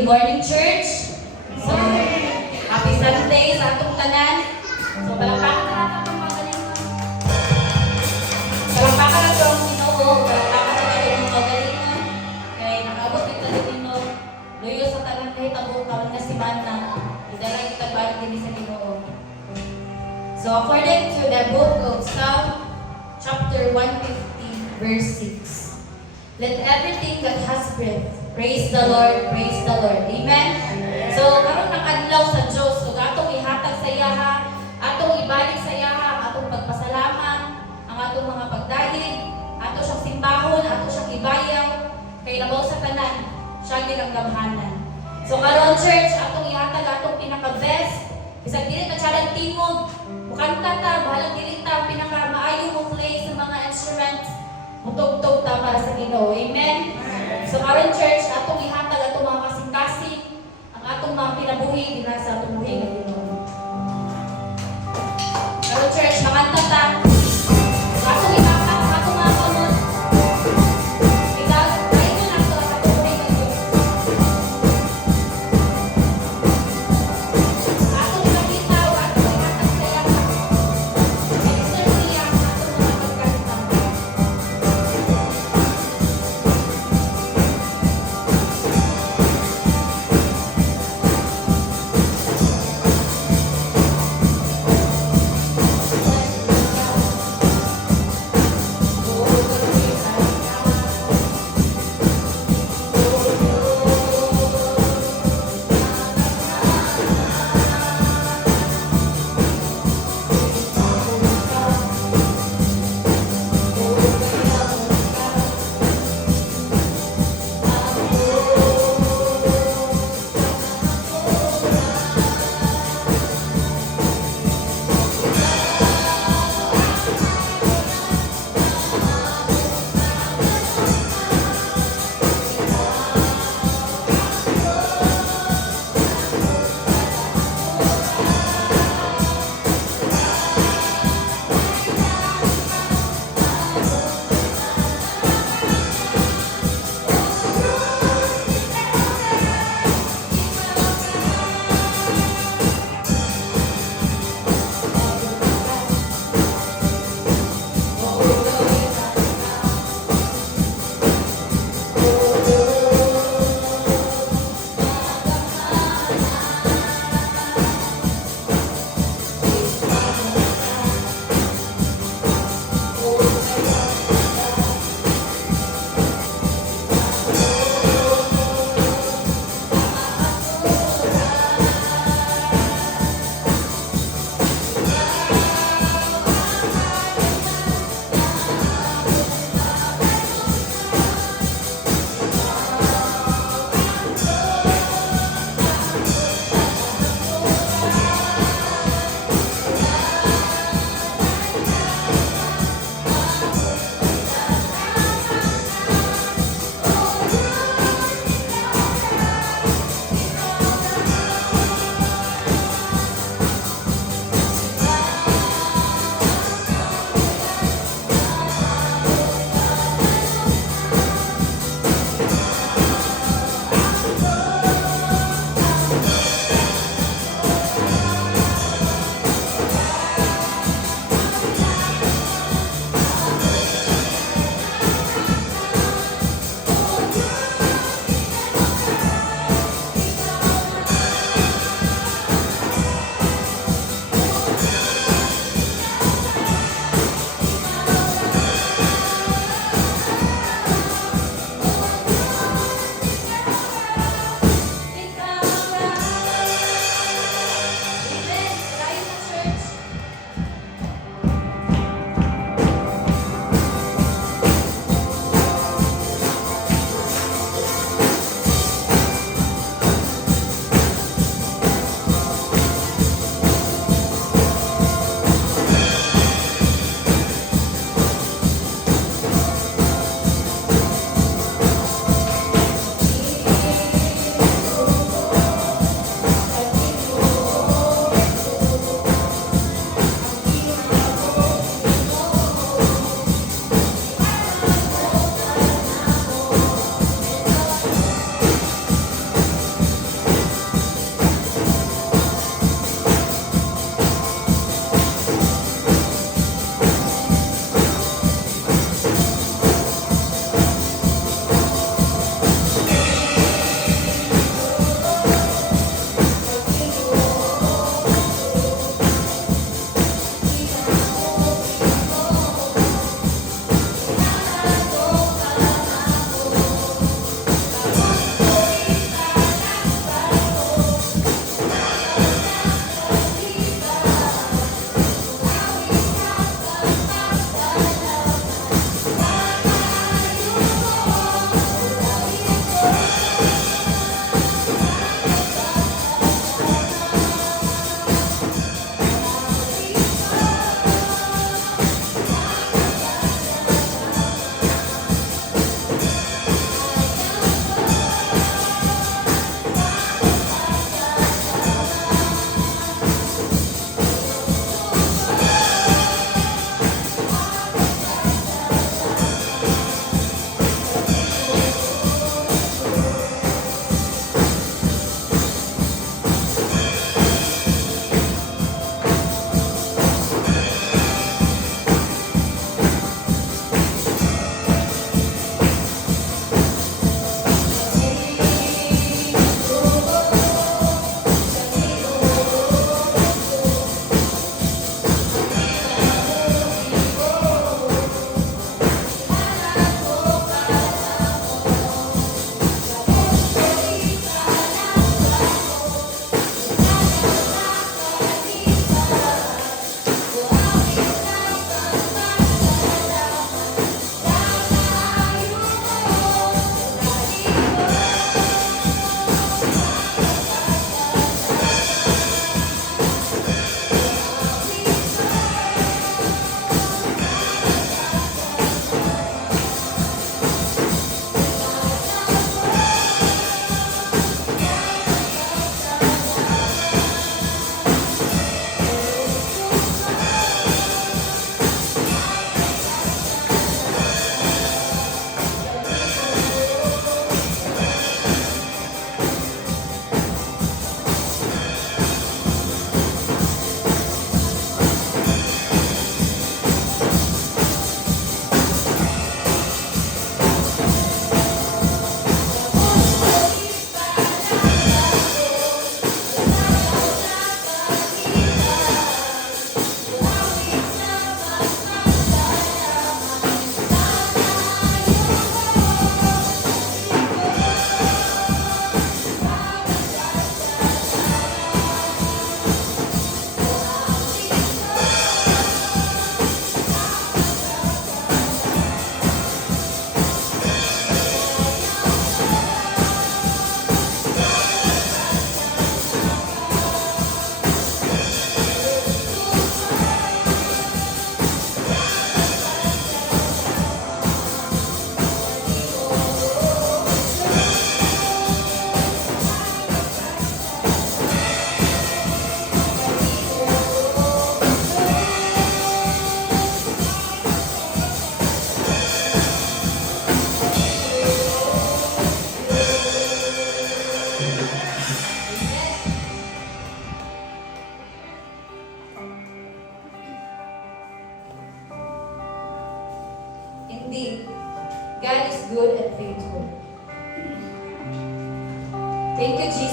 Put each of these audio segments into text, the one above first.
Good morning, church. So, happy Sunday sa atong tanan. So, palakpakan na natin ang magalingan. Palakpakan na ito ang Ginoo. Palakpakan na ito ang magalingan. Kaya nakaabot kita sa Ginoo. Luyo sa tanan kahit ang buong kawan na si Mana. Idalay kita balik din sa Ginoo. So, according to the book of Psalm, chapter 150, verse 6. Let everything that has breath praise the Lord, praise the Lord. Amen? So, karon nakadlaw sa Diyos. So, atong ihatag sa iyaha, atong ibalik sa iyaha, atong pagpasalamat, ang atong mga pagdahig, atong siyang simbahon, atong siyang ibayaw, kay labaw sa tanan, siya gilang gamhanan. So, karon church, atong ihatag, atong pinaka-best, isang dili na siya tingog, mukanta ta, bahalang dili ta, pinaka-maayo mo play sa mga instruments, mutog-tog ta para sa Ginoo. Amen? So, karon church, atong ihatag atong mga kasing-kasing, ang atong mga pinabuhi, din sa atong buhi ng Ginoo. Karon church, makanta ta. Atong ihatag ang atong mga kamot. Dahil mo na ito ang atong buhi ng Ginoo. Atong ipakitaw, atong ihatag sa iyaha. I-deserve niya ang atong mga pagkakita.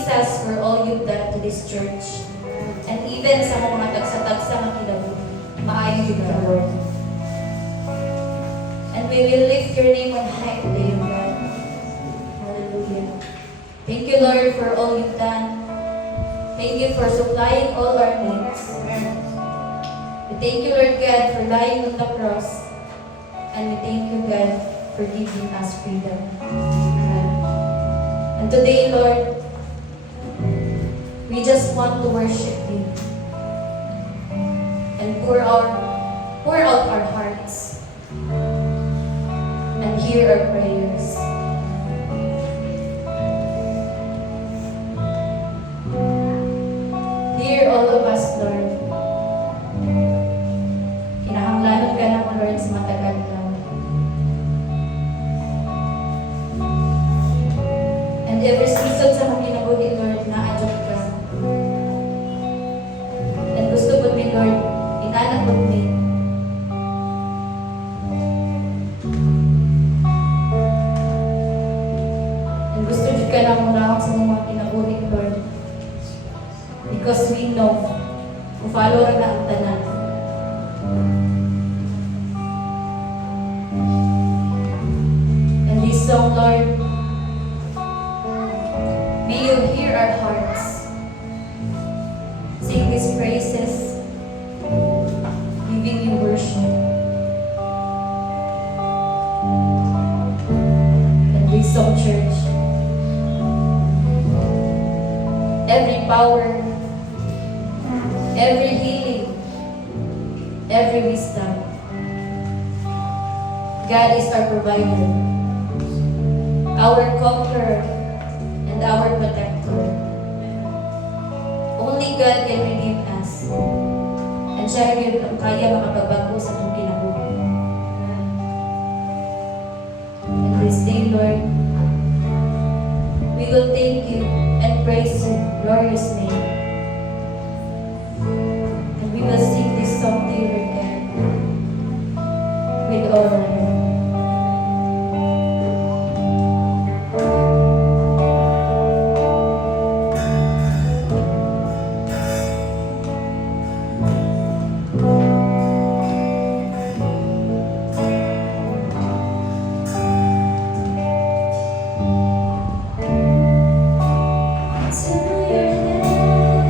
Jesus, for all you've done to this church. And even sa mga tagsa-tagsa na kinabuhi, maayo yun ka, Lord. And we will lift your name on high today, O God. Hallelujah. Thank you, Lord, for all you've done. Thank you for supplying all our needs. We thank you, Lord God, for dying on the cross. And we thank you, God, for giving us freedom. And today, Lord, we just want to worship you and pour out our hearts and hear our prayers. Hear all of us, Lord. Kinahanglanon ka na mo, Lord, sa matagal lang. And every season sa mga kinabuhi, Lord, na-adjust ka. And gusto po mi, Lord, inanak po mi. And gusto dyan ka na muna sa mga kinabuhi, Lord. Because we know, kung follower na ang tanan. And this song, Lord, may you hear our hearts. Sing these praises, giving you worship. And this song, church, every power, every healing, every wisdom, God is our provider, our conqueror, and our protector. Only God can redeem us. And siya rin ang kaya makapagbago sa ating kinabuhi. And this day, Lord, we will thank you and praise your glorious name. And we will sing this song to you, Lord God, with all our heart. To your name.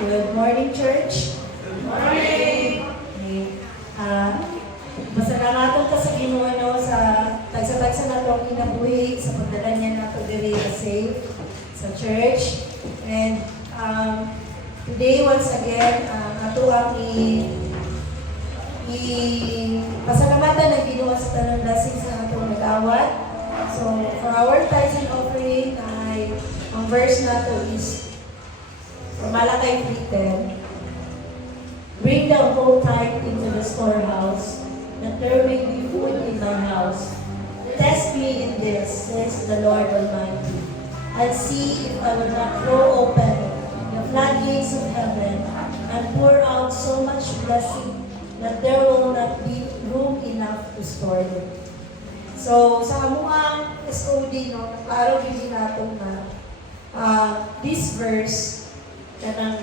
Good morning, church. Good morning. Masalamaton ka sa Ginoo no, sa tagsa-tagsa na ito ang kinabuhi sa pagdala niya na ito diri safe sa church. And today, once again, ato ang pasalamatan ng Ginoo sa tanang blessings na ito nag-awat. So, for our tithes and offering, ang verse na ito is from Malachi 3:10. Bring the whole tithe into the storehouse, that there may be food in my house. Test me in this, says the Lord Almighty, and see if I will not throw open the floodgates of heaven and pour out so much blessing that there will not be room enough to store it. So, sa amuang SOD, no, araw din nato na this verse, kanang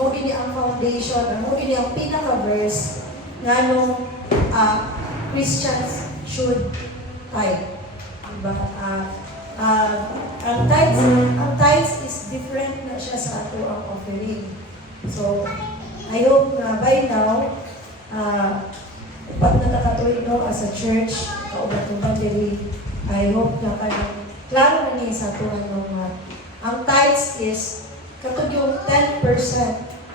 mo gini ang foundation, mo gini ang pinaka-verse nga nung Christians should tithe. Diba? Ang tithes is different na siya sa ato ang offering. So, I hope na by now, pag nakakatuloy no, as a church, kaubat-ubat diri, I hope na klaro na niya sa ato ang tithes is katod yung 10%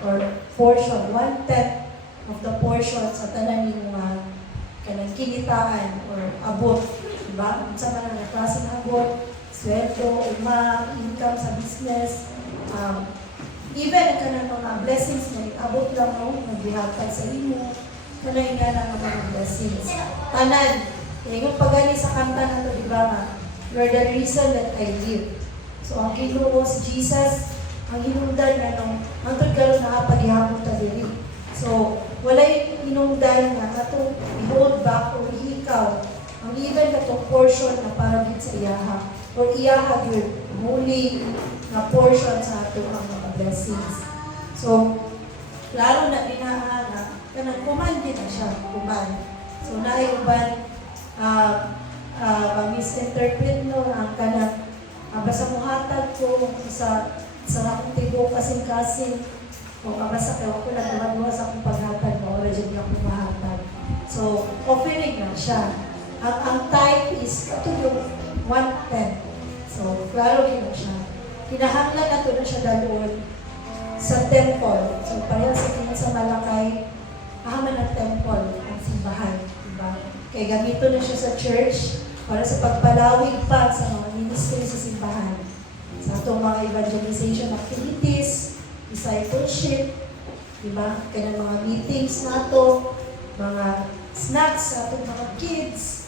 or portion, 1/10 of the portion sa tanan ng kanang kinitaan or abot, diba? Sa mga na klase ng abot, sweldo, income sa business, even kanang mga blessings na abot lang mo, nagbihatag sa imo, kanang nga ng mga blessings. Tanan, yung pagani sa kanta na ito, diba nga, you're the reason that I live. So, ang Ginoo si Jesus, ang hinungdan nga nung hangtod karon nakapaghihapon ta diri. So, walay hinungdan nga katong i-hold back o ihikaw ang even katong portion na para gid sa iyaha or iyaha gyud holy na portion sa ato ang mga blessings. So, klaro na dinaa nga kanang kuman din na siya, kuman. So, naay uban misinterpret no ang kanang basta muhatag ko sa akong tibo kasing-kasing o basta kayo ko nagmagawa sa akong paghatag mo oras yun yung pumahatag. So, offering na siya. Ang tithe is ito yung 1/10. So, klaro yun siya. Kinahanglan na ito na siya dalon sa temple. So, parehas sa Malakay, ahaman ang temple, ang simbahan. Diba? Kaya gamito na siya sa church para sa pagpalawig pa sa mga ministry sa simbahan. Sa itong mga evangelization activities, discipleship, diba? Kaya mga meetings nato, mga snacks sa itong mga kids,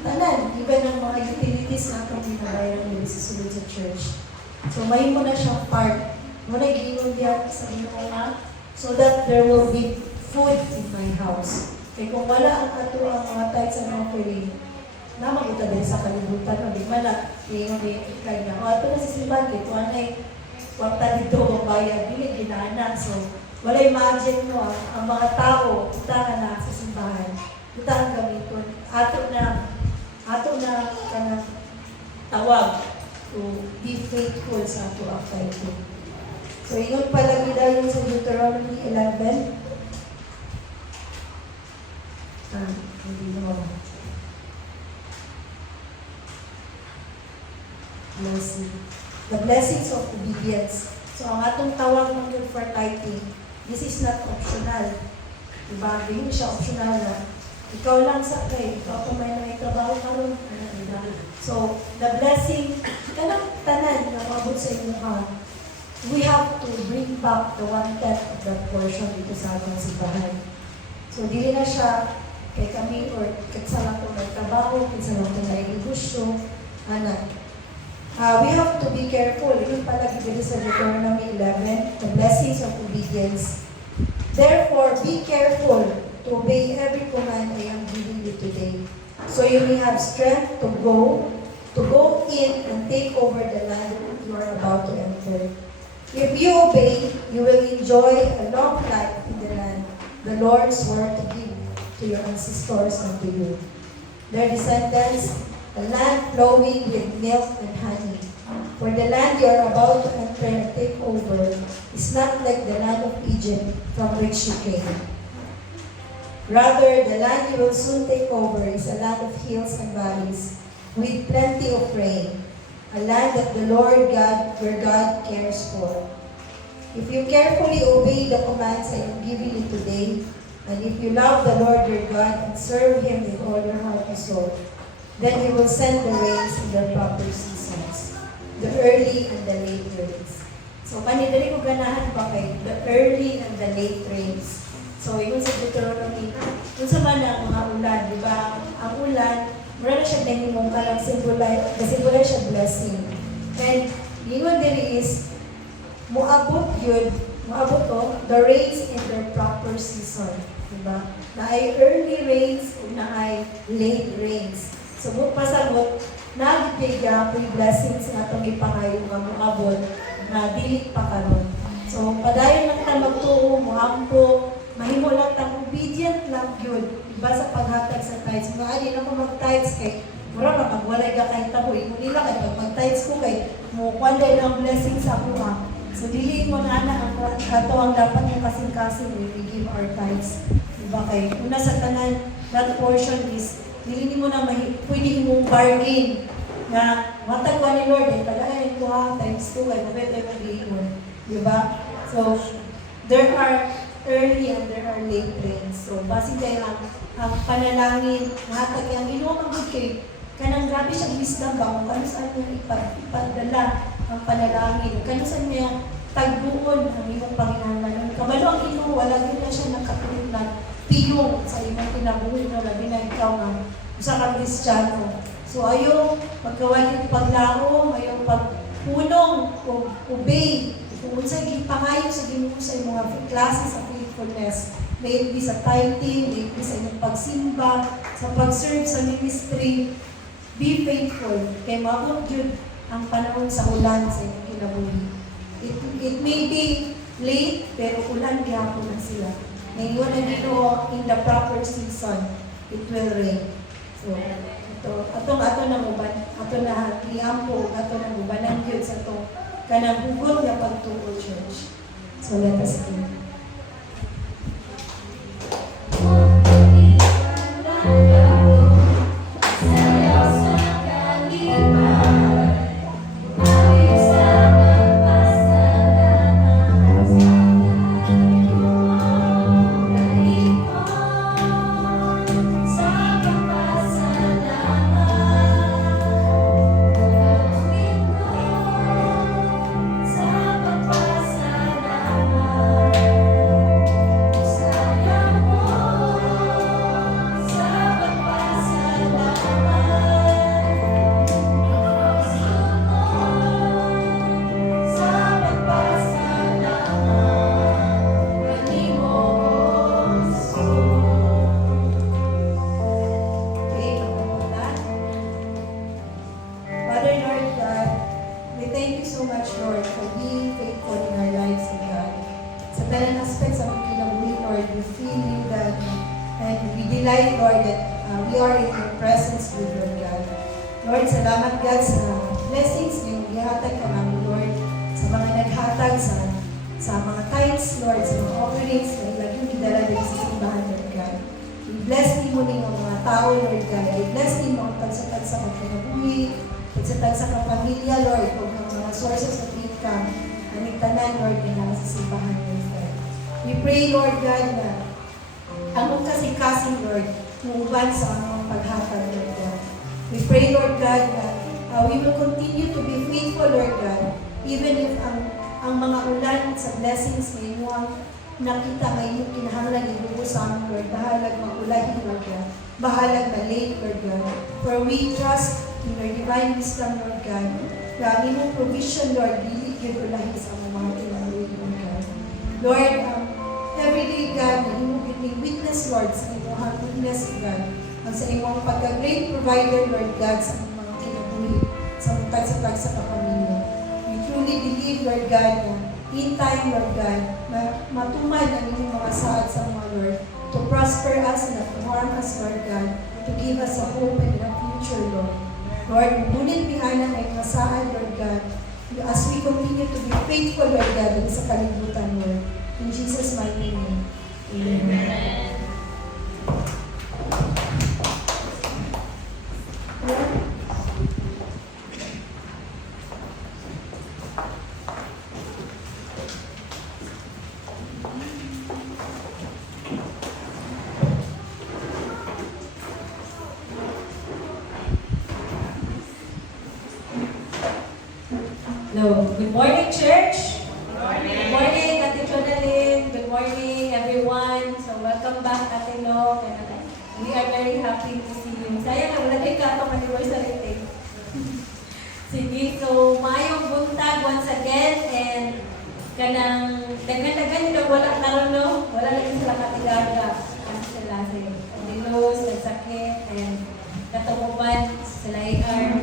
tanan, even ang mga utilities na itong binabayaran nila sa sulod sa church. So, may mo na siyang part. Muna giingon diyan sa Ginoo nga, so that there will be food in my house. Kaya kung wala ang ato ang mga tithes and offering, na maguta din sa kalibutan, no? Di mala, yung ikay na, o ito na si simbahan, ito anay, kwarta dito, bayad, bili, ginaanan. So, wala imagine no, ang mga tao, utangan na sa simbahan, utangan gamiton, ato na kanang tawag to be faithful sa ato after ito. So, ingon palagi dahil sa Deuteronomy 11, hindi mo. Blessing. The blessings of obedience. So, ang atong tawag ng yun for tithing, this is not optional. Diba? Hindi siya optional na. Ikaw lang sa kay, ikaw kung may trabaho ka rin. So, the blessing, kanang tanan na mabot sa inyo ka, we have to bring back the 1/10 of that portion dito sa ating simbahan. So, dili na siya kay kami or kitsa lang kung may trabaho, kitsa lang kung may negosyo, anak. We have to be careful. Yung palagi dito sa Deuteronomy 11, the blessings of obedience. Therefore, be careful to obey every command I am giving you today, so you may have strength to go in and take over the land you are about to enter. If you obey, you will enjoy a long life in the land the Lord swore to give to your ancestors and to you, their descendants, a land flowing with milk and honey. For the land you are about to enter and take not like the land of Egypt from which you came. Rather, the land you will soon take over is a land of hills and valleys, with plenty of rain, a land that the Lord God, your God, cares for. If you carefully obey the commands I am giving you today, and if you love the Lord your God and serve Him with all your heart and soul, then He will send the rains in their proper seasons, the early and the late rains. So, kanidali ko ganahan pa kay the early and the late rains. So, yun sa Deuteronomy, yun sa man ang mga ulan, di ba? Ang ulan, mura na siya nahimong ka lang symbolize siya blessing. And, yun diri is, muabot to, the rains in their proper season. Diba? Na ay early rains o na ay late rains. So, pasagot, nagpigya po yung blessings na itong ipangayon nga muabot na dili pa karon. So, padayon lang ta magtuo, muampo, mahimo lang ta, obedient lang yun. Diba sa paghatag sa tithes? Mga adi na mo mag-tithes kay, mura pa magwalay ka kahit tabo. Imo nila kay pag mag-tithes ko kay, mo kwanday lang blessing sa buha. So, diliin mo na ang ato ang dapat yung kasing-kasing when we give our tithes. Diba kay, una sa tanan, that portion is, diliin mo na pwede mong bargain na matagwa ni Lord, eh, tagayan ko ha, times 2, ay mabete mong giingon. Diba? So, there are early and there are late rains. So, basi kayo ang panalangin, nahatag yung inuwang good kay, kanang grabe siyang wisdom ba, kung kano saan mo ipadala ang panalangin, kano saan niya tagbuon ang iyong Panginoon. Kabalo ang ino, wala din na siya nakatulit na piyong sa imong kinabuhi na labi na ikaw nga sa Kristyano. So ayaw pagkawalit paglao, ayaw pagpunong o obey, kung sa pangayo sa Ginoo sa mga klase sa faithfulness, may it be sa tithing, may it be sa inyong pagsimba, sa pag-serve sa ministry, be faithful, kay mabot yun ang panahon sa ulan sa inyong kinabuhi. It may be late, pero ulan gihapon na sila. Ngayon na dito, in the proper season, it will rain. So, ato na uban, ato na iampo, ato na ubanan yun sa ito, kanang hugot na pagtuo, church. So, let us pray. Lord, that we are in your presence with Lord God. Lord, salamat God sa blessings na ihatag ka namin, Lord, sa mga naghatag sa mga tithes, Lord, sa mga offerings na ilaging idala din sa simbahan, Lord God. I-bless din mo ning mga tao, Lord God. I-bless din mo ang pagsatag sa pagkinabuhi, pagsatag sa kapamilya, Lord, kung ang mga sources of income, aming tanan, Lord, na sa simbahan, Lord God. We pray, Lord God, na among kasing-kasing, Lord, muuban sa among paghatag, Lord God. We pray, Lord God, that we will continue to be faithful, Lord God, even if ang mga ulan sa blessings na inyong nakita ngayon kinahanglan ibubo sa amin, Lord, bahalag maulahin, Lord God, bahalag na late, Lord God. For we trust in your divine wisdom, Lord God, na ang inyong provision, Lord, dili yun ulahin sa among mga kinabuhi, Lord God. Lord, everyday, God, na inyong witness, Lord, sa inyong goodness, God, ang sa inyong pagka-great provider, Lord God, sa mga kinabuhi, sa mga tag sa kapamilya. We truly believe, Lord God, na in time, Lord God, na matumad ang inyong mga saad sa mga Lord, to prosper us and to harm us, Lord God, to give us a hope and a future, Lord. Lord, ngunit bihana ay mga saad, Lord God, as we continue to be faithful, Lord God, sa kalibutan, Lord. In Jesus' mighty name. Amen. Hello. Good morning, church. Good morning, Ate Jonalyn. Good morning, everyone. So, welcome back, Ate Lo. We are very happy to see you. Sayang na, wala kayo katong anniversary day. Sige, so, mayong buntag once again, and kanang dagan-dagan yung wala na rin, no? Wala lang sila katigaga. Kasi sila si Adilos, nagsakit, and katumuban, sila AR.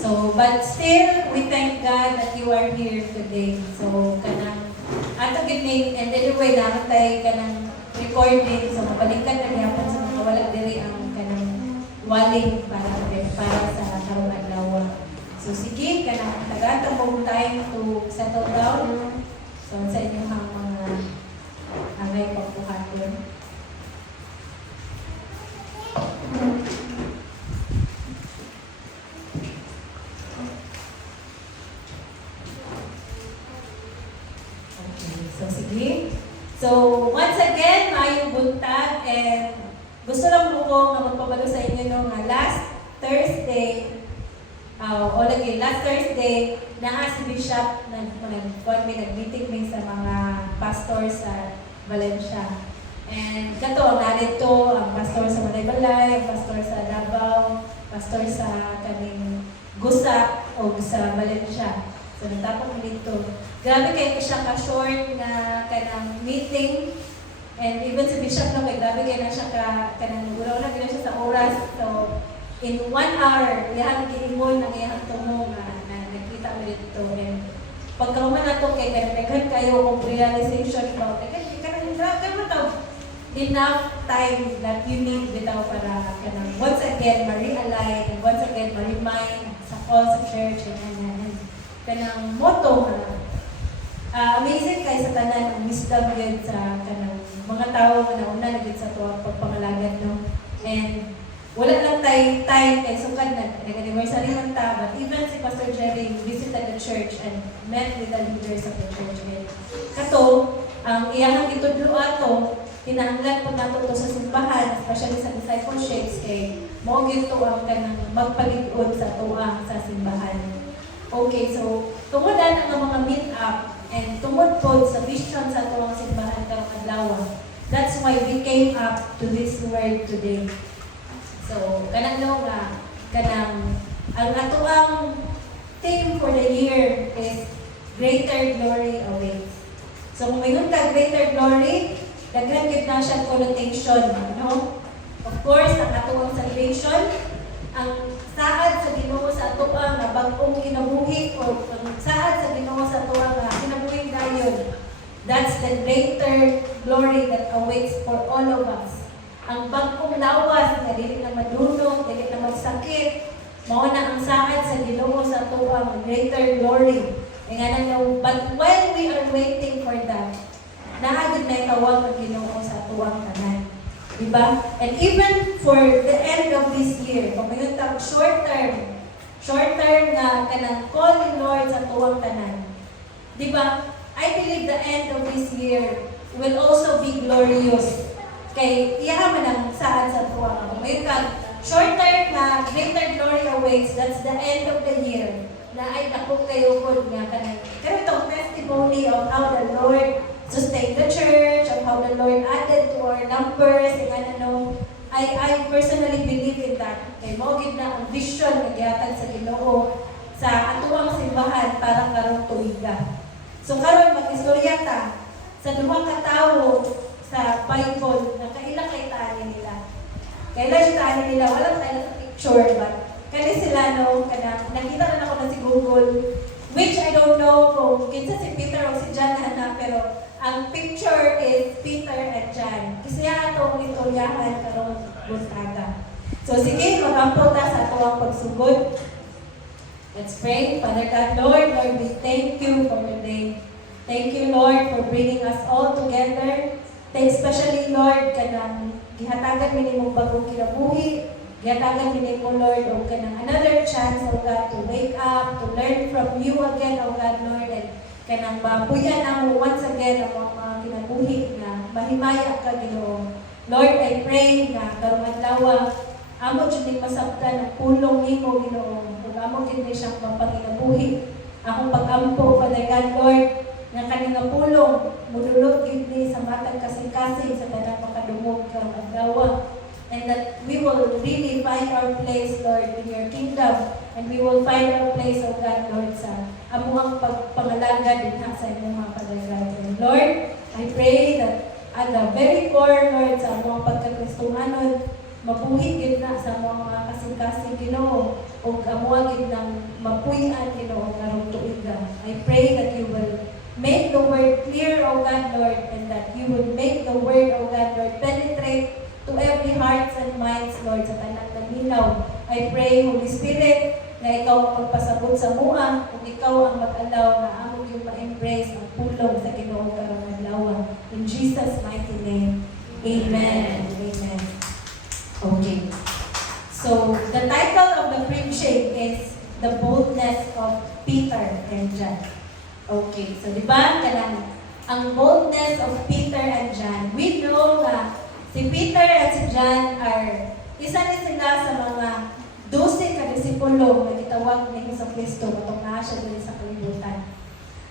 So, but still, we thank God that you are here today. So, kanang ato gini, and anyway, naman tayo kanang recording. So, mabalikan na gihapon sa mga wala diri ang kanang walling para sa karong adlaw. So, sige, kanang tagatang mong time to settle down. So, sa inyong mga angay pagbuhaton. So, sige. So, once again, mayong buntag, and gusto lang mo ko nga magpabalo sa inyo no, nga last Thursday, last Thursday, naa si Bishop nag-meeting sa mga pastor sa Valencia. And kato, narito ang pastor sa Balay-Balay, ang pastor sa Davao, pastor sa kaming Gusa o sa Valencia. So, natapos mo dito. Grabe kayo siya ka-short na kanang meeting. And even si Bishop no, grabe kayo na siya kanang ulaw na siya sa oras. So, in 1 hour, iyahang giimon ang iyahang tumo na nakita mo dito. And pagkauman na ito kay kanang kayo kung realization about it. Kanang enough time that you need bitaw para kanang once again ma-realign and once again ma-remind sa call sa church and kanang motto na amazing kay sa tanan ang wisdom yun sa kanang mga tao na nauna na yun sa tuwang pagpangalagan, no? And wala lang tayo time kay sukad na nag-anniversary man ta, but even si Pastor Jerry visited the church and met with the leaders of the church. And kato, ang iyahang itudlo ato, kinahanglan po nato to sa simbahan, especially sa discipleships, kay mo gito ang kanang magpalig-od sa tuwang sa simbahan. Okay, so tungod na ang mga meet-up and tungod po sa vision sa tuwang simbahan karong adlaw. That's why we came up to this word today. So, kanang nga, kanang ang atuang theme for the year is Greater Glory Awaits. So, kung mayroon ka Greater Glory, daghan gid na siya connotation, no? Of course, ang atuang salvation, ang saad sa Ginoo sa atuang nga bag-ong kinabuhi o ang saad sa Ginoo sa atuang nga kinabuhi dayon. That's the greater glory that awaits for all of us. Ang bag-ong lawas nga dili na madunong, dili na magsakit, mao na ang saad sa Ginoo sa atuang greater glory. E nga nang but while we are waiting for that, naagad na itawag ang Ginoo sa atuang tanan. Diba? And even for the end of this year, kung mayroon tayong short term nga kanang call ni Lord sa tuwang tanan. Diba? I believe the end of this year will also be glorious. Kay iyaman ang saad sa tuwang. Kung mayroon kang short term na greater glory awaits, that's the end of the year. Na ay naku kayo po nga kanang. Pero itong testimony of how the Lord sustain the church, of how the Lord added to our numbers, and I personally believe in that. Kay maugid na ang vision na gihatag sa Ginoo sa atuang simbahan para karong tuiga. So karon mag-istorya ta sa duha ka tawo sa Bible na kailang kay taani nila. Kailan siya taani nila, wala tayo sa picture, but kani sila nakita na ako na si Google, which I don't know kung kinsa si Peter o si John na, pero ang picture is Peter and John. Kasi atong istoryahan karong buntaga. So sige, magampo ta sa atong pagsugod. Let's pray. Father God, Lord, we thank you for today. Thank you, Lord, for bringing us all together. Thanks especially, Lord, kanang gihatagan mi nimo bagong kinabuhi. Gihatagan mi nimo, Lord, o kanang another chance, O God, to wake up, to learn from you again, O God, Lord, and kanang mapuyan mo once again ang mga kinabuhi na mahimaya ka, Ginoo. Lord, I pray na karong adlaw amo jud ni masabtan ang pulong nimo, Ginoo. Ug amo gid ni siyang mapanginabuhi. Akong pag-ampo, Father God, Lord, nga kaning pulong mudulot gid ni sa matag kasing-kasing sa tanang makadungog karong adlaw. And that we will really find our place, Lord, in your kingdom. And we will find our place, O God, Lord, sa amuang pagpangalaga din sa inyong mga kadagdag. And Lord, I pray that at the very core, Lord, sa amuang pagkakristuhanon, mabuhi gid na sa mga kasing-kasing, Ginoo, o amuang gid ng mapuy-an, Ginoo, karong tuiga. I pray that you will make the word clear, O God, Lord, and that you will make the word, O God, Lord, penetrate to every hearts and minds, Lord, sa tanang naminaw. I pray, Holy Spirit, na ikaw ang magpasabot sa mua, kung ikaw ang mag-alaw na among yung ma-embrace ang pulong sa Ginoo karong adlaw. In Jesus' mighty name, Amen. Amen. Okay. So, the title of the preaching is The Boldness of Peter and John. Okay. So, di ba, kanang ang boldness of Peter and John. We know na si Peter at si John are isa ni sila sa mga 12 kadisipulo na gitawag ni Jesucristo katong naa siya dili sa kalibutan.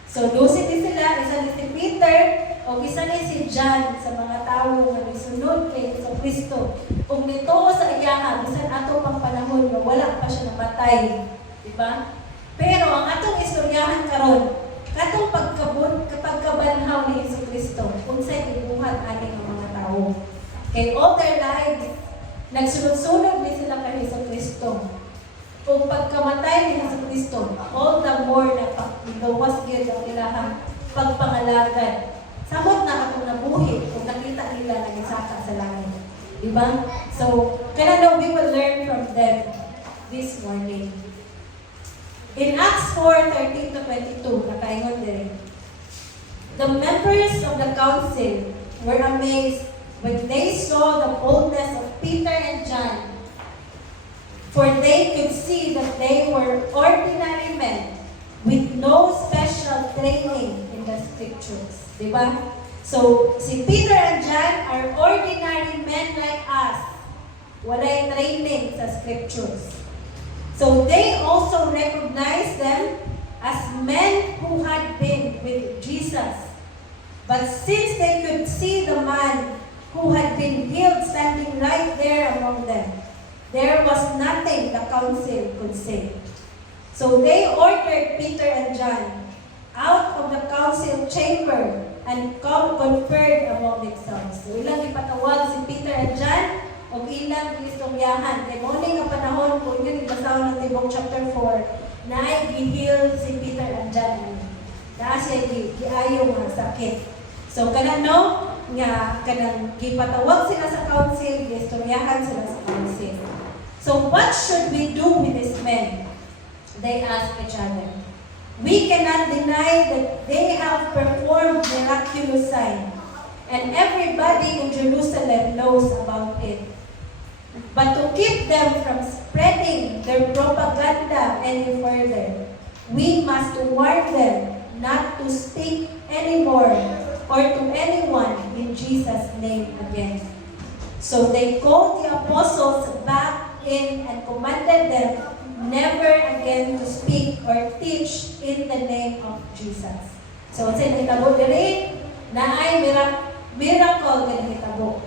So 12 din sila, isa ni si Peter o isa ni si John sa mga tawo nga misunod kay Jesucristo. Kung nito sa iyaha bisan ato pang panahon nga wala pa siya namatay, di ba? Pero ang atong istoryahan karon, katong pagkabanhaw ni Jesucristo, unsay gibuhat ani ang mga tawo. Kay all their lives, nagsunod-sunod din sila kay Jesucristo. Kung pagkamatay ni Jesucristo, all the more na paggawas gyud ang ilahang pagpangalagad. Samot na atong nabuhi kung nakita nila nagisaka sa langit. Diba? So, kaya we will learn from them this morning. In Acts 4:13 to 22, nakaingon din. The members of the council were amazed when they saw the boldness of Peter and John, for they could see that they were ordinary men with no special training in the scriptures. Diba? So, si Peter and John are ordinary men like us. Walay training sa scriptures. So, they also recognized them as men who had been with Jesus. But since they could see the man who had been healed standing right there among them, there was nothing the council could say. So they ordered Peter and John out of the council chamber and conferred among themselves. So ilang ipatawag si Peter and John o ilang istoryahan. Kaya muli nga panahon, kung yun ibasahon ng Tibok chapter 4, na ay gihil si Peter and John. Na siya giayo nga sakit. So kanano, nga kanang gipatawag sila sa council, giistoryahan sila sa council. So what should we do with these men? They asked each other. We cannot deny that they have performed miraculous signs, and everybody in Jerusalem knows about it. But to keep them from spreading their propaganda any further, we must warn them not to speak anymore or to anyone in Jesus' name again. So they called the apostles back in and commanded them never again to speak or teach in the name of Jesus. So sa hitabo diri na ay miracle nga hitabo.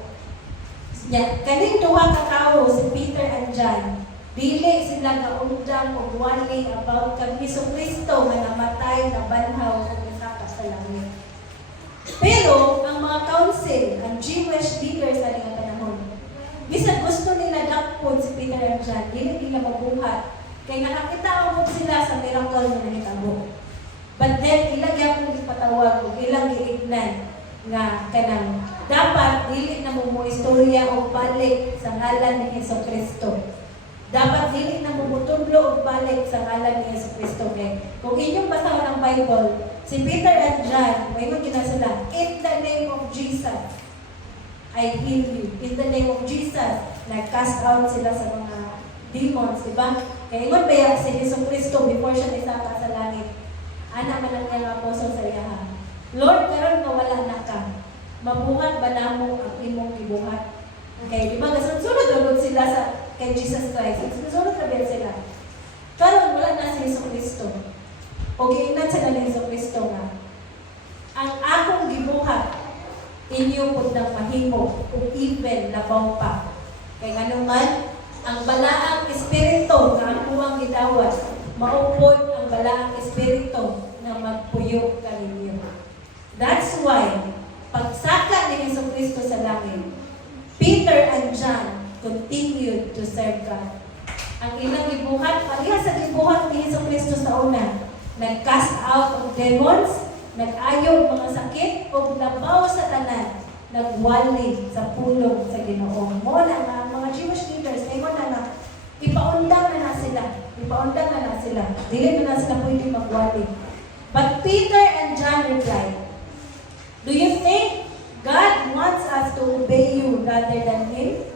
Yeah, kaning duha ka tawo si Peter and John, dili sila gaundang og wali about kang Jesucristo nga namatay na banhaw ug nasaka sa langit. Pero ang mga council, ang Jewish leaders sa nga panahon, bisan gusto nila dakpon si Peter and John, dili nila mabuhat kay nakakita og sila sa miracle nga nahitabo. But then ilang gyapon gipatawag ug ilang giignan nga kanang dapat dili na mo istorya o balik sa ngalan ni Jesucristo. Dapat dili na mumutudlo og balik sa ngalan ni Jesucristo kay. Kung inyong basahon ang Bible, si Peter and John, mayroon ginasala, in the name of Jesus, I heal you. In the name of Jesus, nag-cast out sila sa mga demons, di ba? Kaya ingon ba yan si Jesucristo before siya isaka sa langit? Ana man ang iyang apostol sa iyaha. Lord, karon nga wala na ka. Mabuhat ba namo ang imong gibuhat? Okay, di ba? Sunod-sunod sila sa kay Jesus Christ. Sunod na ba sila? Karon wala na si Jesucristo. O giingnan sila ni Jesucristo nga. Ang akong gibuhat, inyo pud nang mahimo ug even labaw pa. Kay nganuman, ang balaang espiritu nga ako ang gidawat, maupod ang balaang espiritu na magpuyo kaninyo. That's why, pagsaka ni Jesucristo sa langit, Peter and John continued to serve God. Ang ilang gibuhat, pareha sa gibuhat ni Jesucristo sa una, nag-cast out of demons, nag-ayaw mga sakit, o labaw sa tanan, nagwali sa pulong sa Ginoo. Mo na nga, mga Jewish leaders, ay mo na ipaundang na sila. Ipaundang na sila. Dili na sila pwede magwali. But Peter and John replied, do you think God wants us to obey you rather than Him?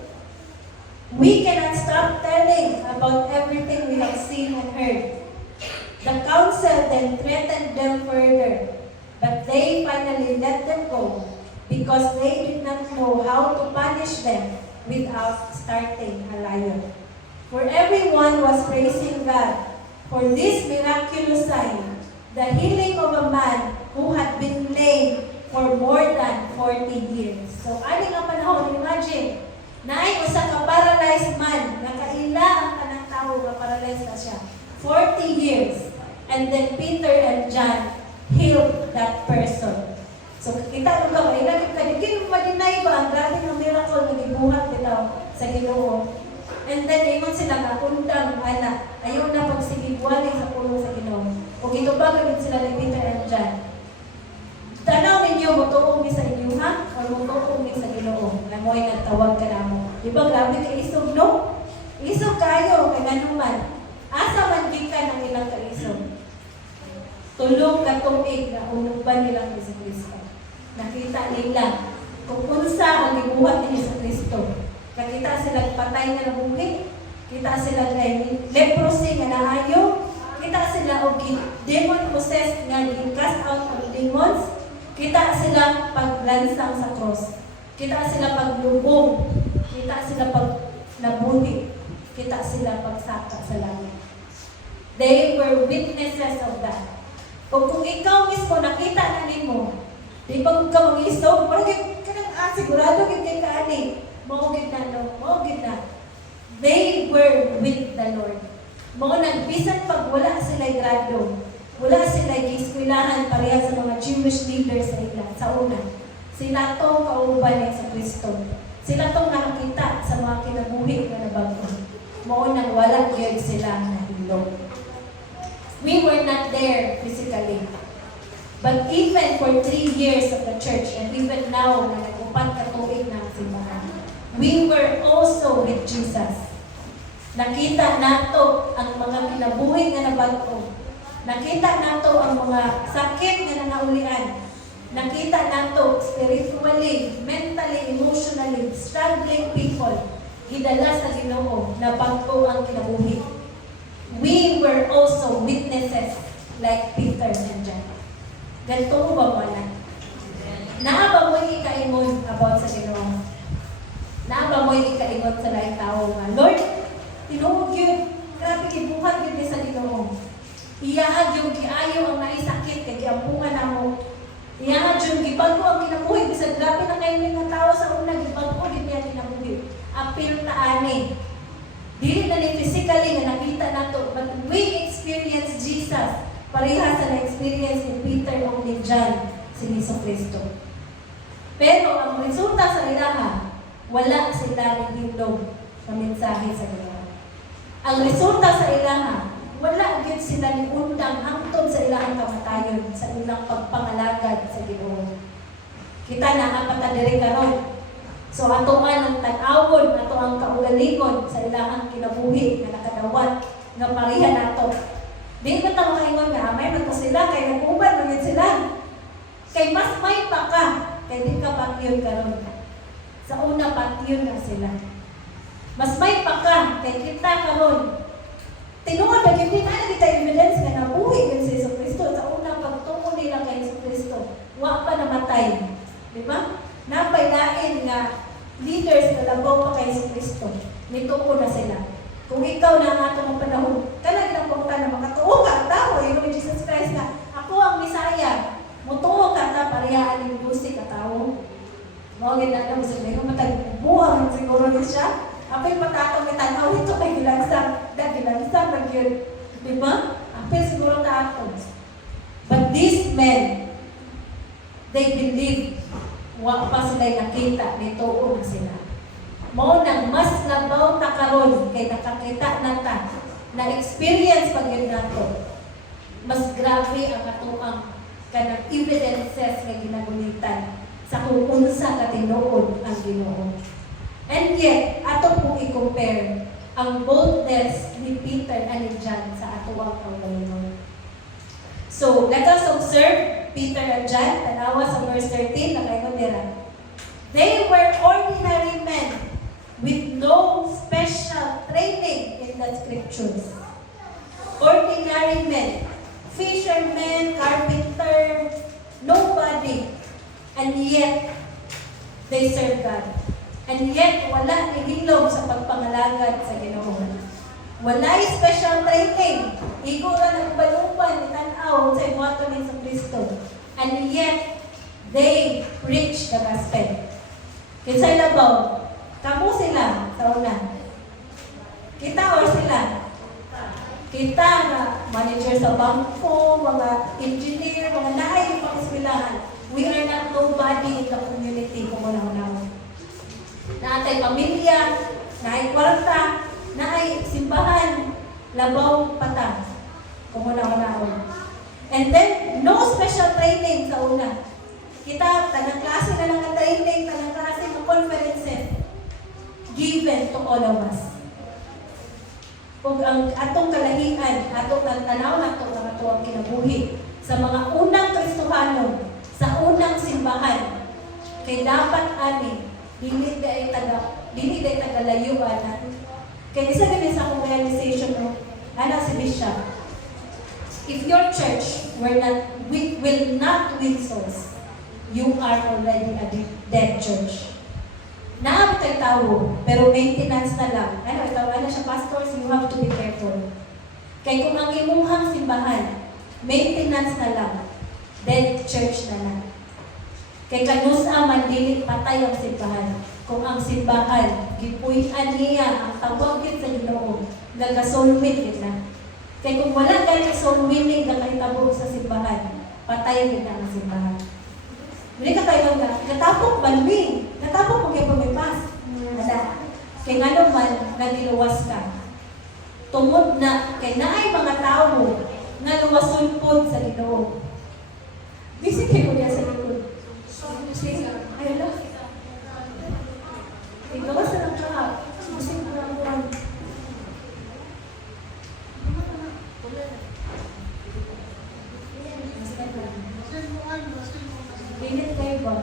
We cannot stop telling about everything we have seen and heard. The council then threatened them further, but they finally let them go because they did not know how to punish them without starting a riot. For everyone was praising God for this miraculous sign, the healing of a man who had been lame for more than 40 years. So, ani nga panahon, imagine, naay usa ka paralyzed man, nakaila ang kanang tao nga paralyzed na siya. 40 years. And then Peter and John healed that person. So, kita nung ka, ilagay ka, hindi mo ma-deny ba ang grabe ng miracle na gibuhat bitaw sa Ginoo. And then, ingon sila nga, undang, anak, ayaw na pagsigigwali sa pulong sa Ginoo. O gitubagan sila ni Peter and John. Tanaw ninyo, mutuong mi sa inyo, ha? O mutuong mi sa Ginoo. Na mo'y nagtawag ka na mo. Di ba, grabe ka isog, no? Isog kayo, kay ganuman. Asa man gikan ang ilang kaisog. Tulong ka tuig na unuban nilang Jesucristo. Nakita nila kung unsa ang gibuhat ni Jesucristo. Nakita sila patay nga nabuhi. Kita sila kay leprosy nga naayo. Kita sila og demon possessed nga gi-cast out ang demons. Kita sila paglansang sa cross. Kita sila paglubog. Kita sila pag nabuhi. Kita sila pagsaka sa langit. They were witnesses of that. O kung ikaw mismo nakita na nimo, di ba kung ka mag-isog, parang kanang sigurado gid kay kaani. Maugid na, no? Maugid na. They were with the Lord. Mga nagbisan pag wala sila grado, wala sila giskwelahan pareha sa mga Jewish leaders sa una. Sila to kauban ni sa Kristo. Sila tong nakakita sa mga kinabuhi na nabago. Mga nang wala gyud sila nahilong. We were not there physically. But even for 3 years of the church, and even now na nag-upat ka tuig na ang simbahan, we were also with Jesus. Nakita nato ang mga kinabuhi nga nabago. Nakita nato ang mga sakit nga nangaulian. Nakita nato spiritually, mentally, emotionally, struggling people. Gidala sa Ginoo na bago ang kinabuhi. We were also witnesses like Peter and John. Ganito ba mo na? Naaba mo ikaingon about sa Ginoo. Naaba mo ikaingon sa laing tao nga, Lord, tinuog yun. Grabe kibuhat yun sa Ginoo. Iyahag yung giayo ang naisakit kay giampungan na mo. Iyahag yung gibago ang kinabuhi. Bisa grabe na kayo ng tao sa una, gibago din niya kinabuhi. Apil na ani. Dili na ni physically na nakita nato, but we experience Jesus. Pareha sa na-experience ni Peter o ni John, si Jesucristo. Pero ang resulta sa ilaha, wala sila nihilog sa mensahe sa ilaha. Ang resulta sa ilaha, wala agad sila ni undang hangtod sa ilang kamatayon, sa ilang pagpangalagad sa Ginoo. Kita na ang patadiri karon. So ato man ang tan-awon, ato ang kaugalingon sa ilahang kinabuhi nga nakadawat nga pareha nato. Di ba ta makaingon nga amay man ko sila kay nag-uban man yun sila. Kay mas may pa ka kay di ka patyon karon. Sa una patyon na sila. Mas may pa ka kay kita karon. Tinuod na gyud na kita evidence nga nabuhi yun si Jesucristo sa unang pagtuo nila kay Jesucristo. Wa pa namatay. Di ba? Napailain nga leaders na labaw pa kay Jesucristo. Nituo na sila. Kung ikaw na ang atong panahon, kanang ginapungta na makatuo ka, tao, yung Jesus Christ na, ako ang Misaya, mutuo ka, ta, parehaan yung busi ka, tao. Mga ginagawa mo sa mga matagbuang siguro na siya. Apil patatong may tanaw ito kay gilansang, gilansang lang yun. Diba? Apil siguro taatong. But these men, they believe, wa pa sila'y nakita, nituo na sila. Mao nang mas labaw ta karon kay nakakita na ta na experience pag yun nato. Mas grabe ang katuang kanang evidences nga ginagulitan sa kung unsa ka tinuod ang Ginoo. And yet, ato po i-compare ang boldness ni Peter and ni John sa atuang kaugalingon. So, let us observe Peter and John, tanawa sa verse 13, nakaingon nila. They were ordinary men with no special training in the scriptures. Ordinary men, fishermen, carpenter, nobody. And yet, they serve God. And yet, wala nihilom sa pagpangalagad sa Ginoo. Wala'y special training. Igo ra ng balupan, tanaw sa ibuhaton ni Kristo. And yet, they preach the gospel. Kinsay labaw? Kamu sila sa una. Kita or sila? Kita na manager sa bangko, mga engineer, mga naay yung pang-eskwelahan. We are not nobody in the community kung una-una. Naatay pamilya, naay kwarta, naay simbahan, labaw pata kung una-una. And then, no special training sa una. Kita, tanang klase na lang ang training, tanang klase ng conferences given to all of us. Kung ang atong kalahian, atong tanaw na ito, ang atong kinabuhi, sa mga unang Kristohanon, sa unang simbahan, kay dapat ani, dili day tagalayuan na. Kaya isa din sa akong realization no, si Bishop, if your church will not win souls, you are already a dead church. Naabot ang tao, pero maintenance na lang. Ano siya, pastors, you have to be careful. Kaya kung ang imuhang simbahan, maintenance na lang, dead church na lang. Kaya kanusa man dili patay ang simbahan. Kung ang simbahan, gipuy-an niya ang tawagin sa Ginoo, nagasolwin yun na. Kaya kung wala galing solwinning na kahitabo sa simbahan, patay yun na ang simbahan. Hindi ka kayo natapok balwing. Natapok mo kayo pumipas. Kaya nga naman, nagiluwas ka. Tumod na, kaya naay mga tao na luwason po sa Ginoo. Busy kayo niya sa likod. Ayun lang. Igawas na lang ka. Busy mo lang buwan. Pinit kayo ba?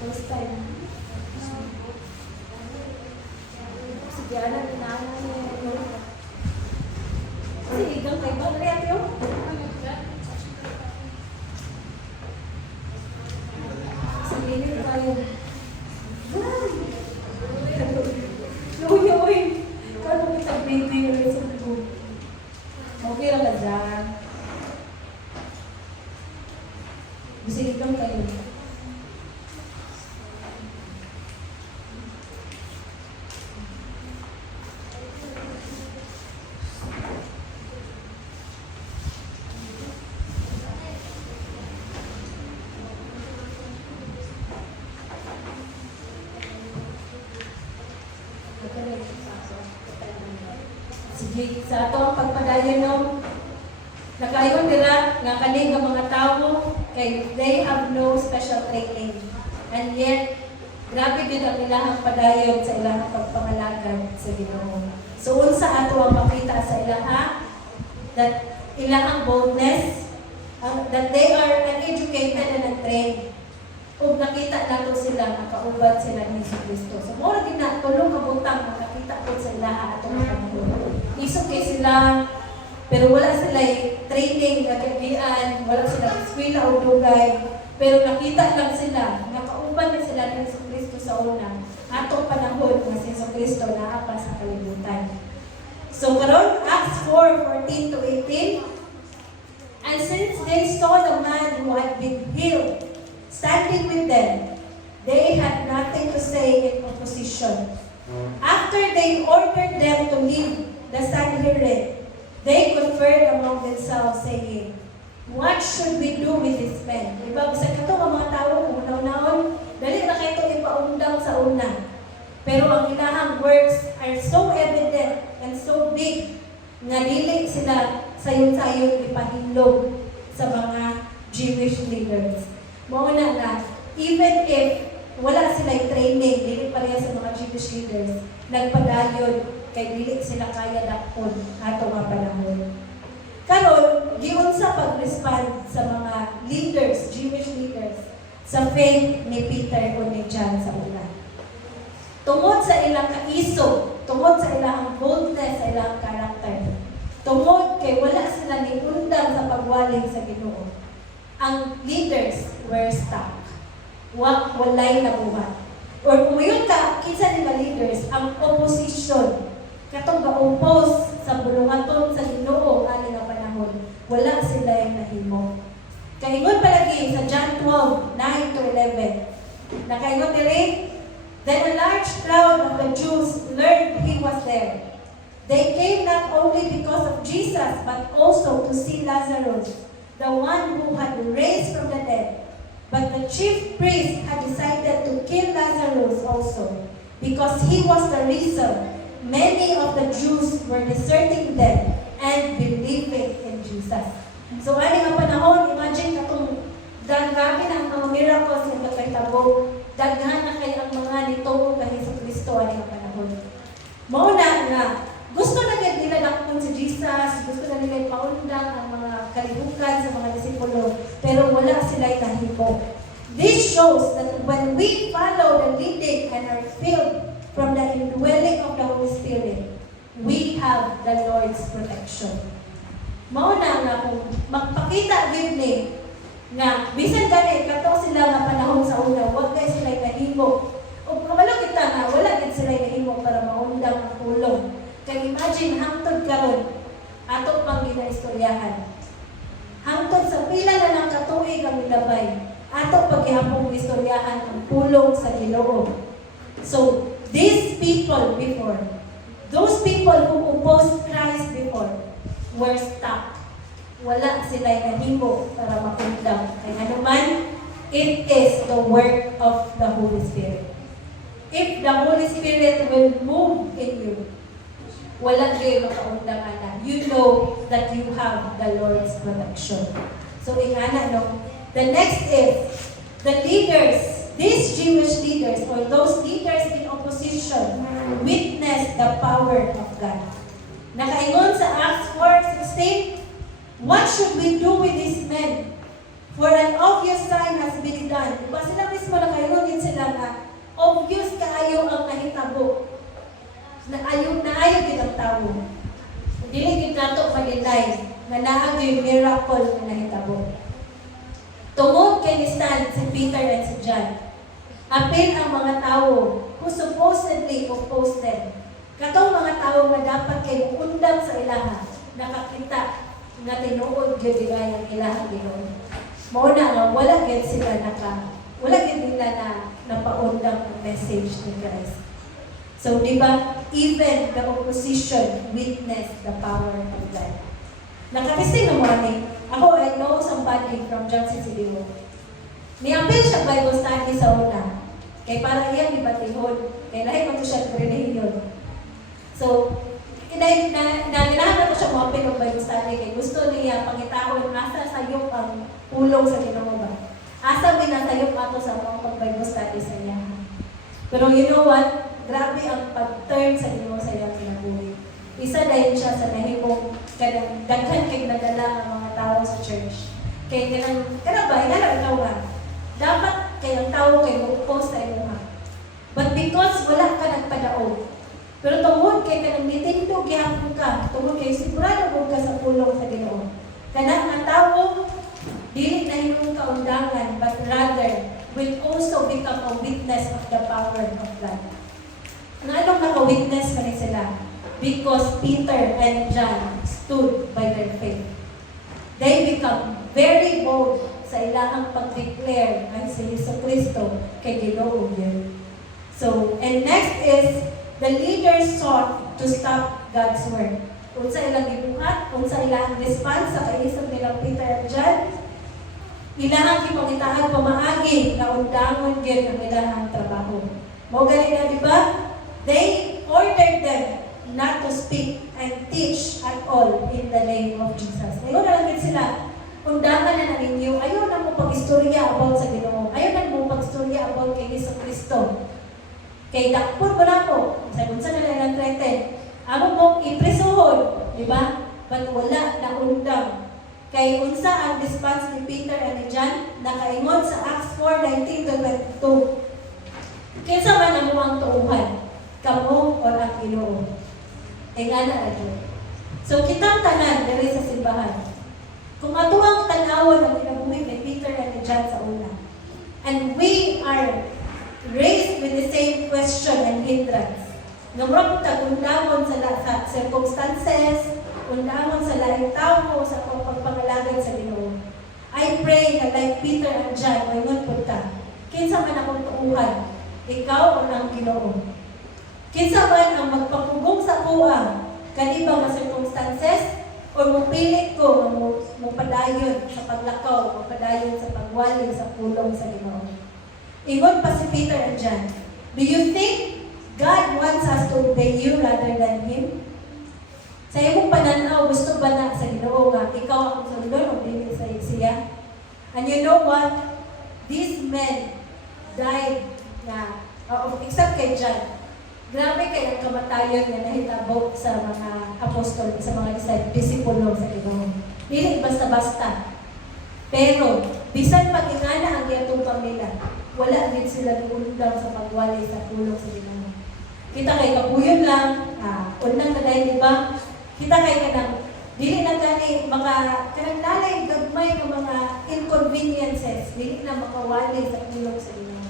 First time. Sige, alam, inaanan niya. Kasi igang kayo ba? Kaya kayo? Sige, nito tayo. Luyo, kano kita baby ulit sa buko? Okay lang ka dyan. Bisig lang kayo. Sige. sa ato ang pagpadayon no. Nakaingon dira nga kani nga mga tawo kay they have no special training. And yet grabe gid ang ilahang padayon sa ilahang pagpangalagad sa Ginoo. So unsa ato ang makita sa ilaha that ilahang boldness that they are uneducated and untrained. Ug nakita nato sila nakaubad sila ni Kristo. So mura gid na tulong kabutang makakita ko sa ilaha ato nga panahon. Isog kay sila pero wala sila training, kagagian, wala sila eskwela o dugay. Pero nakita lang sila, nakauban na sila ng Kristo sa una. Atong panahon nga si Kristo naapa sa kalibutan. So karon Acts 4:14 to 18. And since they saw the man who had been healed standing with them, they had nothing to say in opposition. After they ordered them to leave the Sanhedrin, they conferred among themselves, saying, "What should we do with this man?" Diba, bisa ka ito mga tao, kung naon, dali na kayo ito ipaundang sa una. Pero ang ilahang works are so evident and so big nga dili sila sayon-sayon ipahilog sa mga Jewish leaders. Mauna na, even if wala sila training, dili pareha sa mga Jewish leaders, nagpadayon kay dili sila kaya dakpon ato nga panahon. Karon, giunsa pag-respond sa mga leaders, Jewish leaders, sa faith ni Peter o ni John sa una. Tungod sa ilang kaiso, tungod sa ilang boldness, sa ilang karakter, tungod kay wala sila ni undang sa pagwaling sa Ginoo, ang leaders were stuck. Walay nabuhat. Or kung yun ka, kinsa ni mga leaders, ang opposition, katong ga-oppose sa bulungaton sa Ginoo ani nga panahon, wala sila yung nahimo. Kaingon palagi sa John 12:9 to 11. Nakaingon diri, then a large crowd of the Jews learned he was there. They came not only because of Jesus, but also to see Lazarus, the one who had raised from the dead. But the chief priest had decided to kill Lazarus also, because he was the reason many of the Jews were deserting them and believing in Jesus. So, ani nga panahon, imagine katong daghamin ang mga miracles nga nakahitabo, daghan na kay ang mga nituo kay Kristo ani nga panahon. Mao na nga gusto na gid nila dakpon si Jesus, gusto na nila ipaundang ang mga kalibukan sa mga disipulo, pero wala sila nahimo. This shows that when we follow the leading and are filled from the indwelling of the Holy Spirit, we have the Lord's protection. Mao na nga kung magpakita gid ni nga bisan gani kato sila nga panahon sa una, wag kay sila nahimo. O kamalo kita nga wala gid sila nahimo para maundang ang tulong. Kay imagine hangtod karon ato pang ginaistoryahan. Hangtod sa pila na lang katuig ang milabay, ato paghihapong istoryahan ang pulong sa Ginoo. So, these people before, those people who opposed Christ before, were stuck. Wala sila nahimo para makundang. Kaya ano man, it is the work of the Holy Spirit. If the Holy Spirit will move in you, wala kayo makaundang ana. You know that you have the Lord's protection. So, ingana, no? The next is, the leaders, these Jewish leaders, or those leaders in opposition, witness the power of God. Nakaingon sa Acts 4:16, what should we do with these men? For an obvious sign has been done. Diba sila mismo nakaingon din sila nga, obvious kaayo ang nahitabo. Naayo din ang tao. Dili gid nato ma-deny nga naa gyud miracle nga nahitabo. Tungod kay stand si Peter and si John, apil ang mga tao who supposedly opposed them. Katong mga tao nga dapat kay undang sa ilaha, nakakita nga tinuod gyud ang ilaha Ginoo. Mao na nga wala gyud sila wala gyud nila na napaundang ang message ni Christ. So, di ba, even the opposition witnessed the power of God. Nakakising ng morning, ako, I know somebody from Johnson City. Niapil siya Bible study sa una. Kay para iyang ibatihon. Kay lahat mo siya relihiyon. So, na siya mo pinong Bible study kay gusto niya pangitahon asa sayop ang pulong sa Ginoo ba. Asa binasayop ato sa mga Bible study sa iya. Pero you know what? Grabe ang pag-turn sa Ginoo sa iyang kinabuhi. Isa dahil siya sa nahimong kanang daghan kay nadala ang mga tao sa church. Kay kanang ba ikaw nga. Dapat kay ang tao kay mo-post sa imo. But because wala ka nagpadaog, pero tungod kay kanang nitindog gyapon ka, tungod kay sigurado gud ka sa pulong sa Ginoo. Kanang ang tao dili na himong kaundangan, but rather will also become a witness of the power of God. Anong naka-witness pa rin sila? Because Peter and John stood by their faith. They become very bold sa ilahang pag-declare ang si Jesucristo kay Ginoo yun. So, and next is, the leaders sought to stop God's word. Unsa ilang gibuhat, unsa ilang response sa kaisog nilang Peter and John, ilahang ipangitahan pamaagi na undangon gyud ang ilahang trabaho. Mao gani na di ba? They ordered them not to speak and teach at all in the name of Jesus. Ngayon na lang sila, undangan na ninyo, ayaw na mo pag-istorya about sa Ginoo. Ayaw na mo pag-istorya about kay Jesucristo. Kay dakpon mo na po, sa unsa na lang ang threaten. Amo mong ipresuhon, di ba? But wala na undang. Kay unsa ang response ni Peter and ni John nakaingon sa Acts 4:19-22. Kinsa man ang muang tuuhan, kamo o ang Ginoo. Ingana ra gyud. So kitang tanan diri sa simbahan. Kung ato ang tan-awon ang kinabuhi ni Peter and ni John sa una, and we are raised with the same question and hindrance. Ngamrap ta undamon sa circumstances, undamon sa laing tao sa pagpangalagad sa Ginoo. I pray na like Peter and John, mayon pud ta. Kinsa man akong tuuhan, ikaw o ang Ginoo. Kinsa man ang magpapugong sa kuha, kaniba nga circumstances, o mupilit ko magpadayon sa paglakaw, magpadayon sa pagwali sa pulong sa Ginoo. Ingon pa si Peter and John, do you think God wants us to obey you rather than Him? Sa imong pananaw, gusto ba na sa Ginoo nga ikaw ang sundon o dili sa siya? And you know what? These men died na, except kay John. Grabe kay ang kamatayon na nahitabo sa mga apostol, sa mga disipulo sa Ginoo. Dili basta-basta. Pero, bisan pag-ingana ang giyatupang nila, wala din sila duundang sa pagwali sa pulong sa Ginoo. Kita kay kapuyon lang, unang naday, di ba? Kita kay kanang, dili na gani, kanang nalay gagmay ng mga inconveniences, dili na makawali sa pulong sa Ginoo.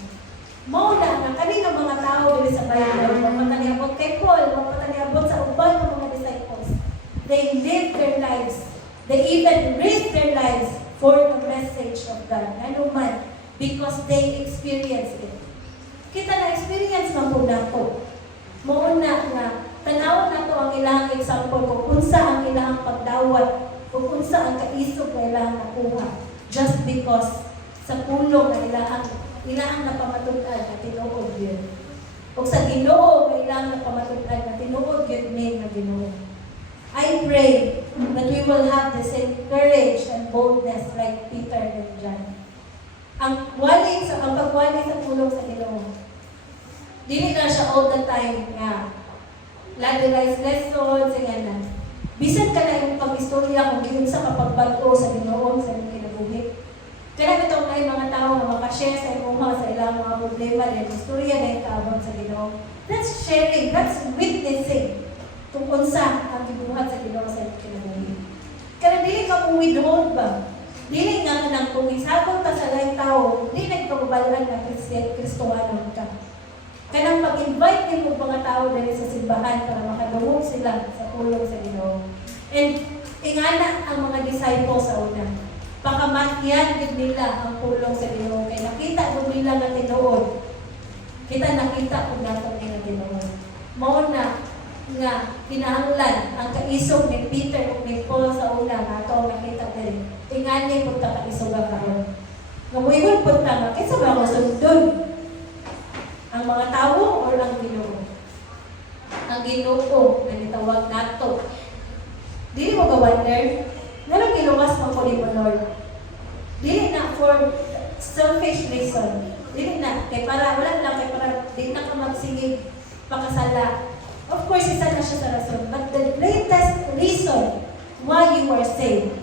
Mao na nga kani nga mga tao dili sa Bible, mapataniabot kay Paul, mapataniabot sa uban ng mga disciples. They lived their lives. They even risked their lives for the message of God. Ano man, because they experienced it. Kita na experience man po nato. Mao na nga tanawon nato ang ilang example kung unsa ang ilang pagdawat, kung unsa ang kaisog nga ilang nakuha just because sa pulong na ilang napamatud-an na tinuod yun. O sa Ginoo nga ilang napamatud-an na tinuod yun nga Ginoo. I pray that we will have the same courage and boldness like Peter and John. Ang pagwali sa pulong sa Ginoo. Dili na siya all the time nga ladderized lessons nga na. Bisan ka na yung pag-istorya kung giun sa kapagbago sa Ginoo sa imong kinabuhi. Kaya itong na mga tao na makashare sa imong sa ilang mga problema din, istorya na yung kaabang sa Ginoo. That's sharing, that's witnessing kung unsa ang gibuhat sa Ginoo sa imong kinabuhi. Kaya dili ka mo withhold ba? Dili nga nang kung isabot ka sa laing tao, di nagpababalaan na Kristohanon ka. Kanang pag-invite din mo mga tao dali sa simbahan para makadungog sila sa pulong sa Ginoo. And ingana ang mga disciples sa una. Pakamatyan din nila ang pulong sa Ginoo. Kaya nakita mo nila nga tinuod. Kita nakita kung nato nga tinuod. Mao na nga kinahanglan ang kaisog ni Peter o ni Paul sa una nga ato nakita din. Ingani pud ta kaisog karon. Ngamuingon pud ta nga kinsa ba mo sundon? Ang mga tao o ang Ginoo? Ang Ginoo nga gitawag nato Dili mo ka-wonder, nga lang giluwas mo ko ni mo, Lord. Dili na for selfish reason. Dili na, kay para, wala lang, kay para, di na ka magsigig, pakasala. Of course, isa na siya sa rason. But the greatest reason why you are saved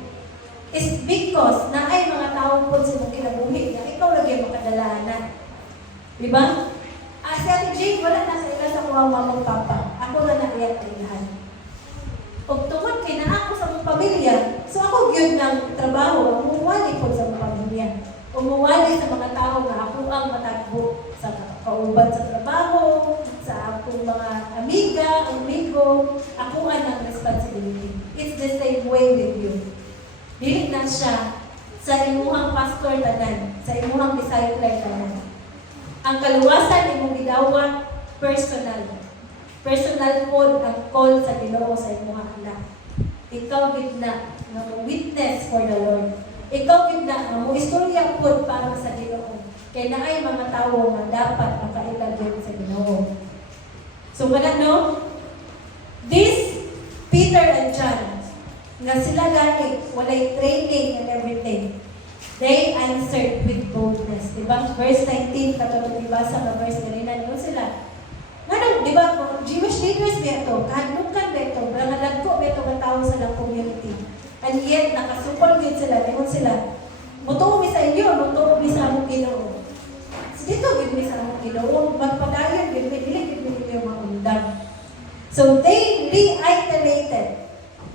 is because na ay mga tao po sa mong kinabuhi na ikaw lagi makadalanan. Diba? Si Ate Jane, wala na sa ila sa kuha mamang papa. Ako na naiyak ang ilahan. Pag tungkol kay na ako sa mong pamilya, so ako yun ng trabaho, umuwali po sa mong pamilya. Umuwali sa mga tao na ako ang matagbo sa kauban sa trabaho, sa akong mga amiga, amigo, ako ang responsibility. It's the same way with you. Dili na siya sa imuhang pastor tanan, sa imuhang disciple tanan. Ang kaluwasan imong gidawat personal. Personal pod ang call sa Ginoo sa imuhang anak. Ikaw gid na nga witness for the Lord. Ikaw gid na nga mo istorya pod para sa Ginoo. Kay naay mga tawo nga dapat makailagay sa Ginoo. So kada no? This Peter and John nga sila gani walay training and everything. They answered with boldness. Diba? Verse 19, katulad ibasa na verse kanina niyo sila. Nga di ba, Jewish leaders beto, kahadlukan beto, brangalagko beto ng tao sa lang community. And yet, nakasupol din sila, ngayon sila, mutuo mi sa inyo, mutuo mi sa among Ginoo. So dito, gid mi sa among Ginoo, magpadayon, gid mi, dili gid mi ninyo maundang. So they reiterated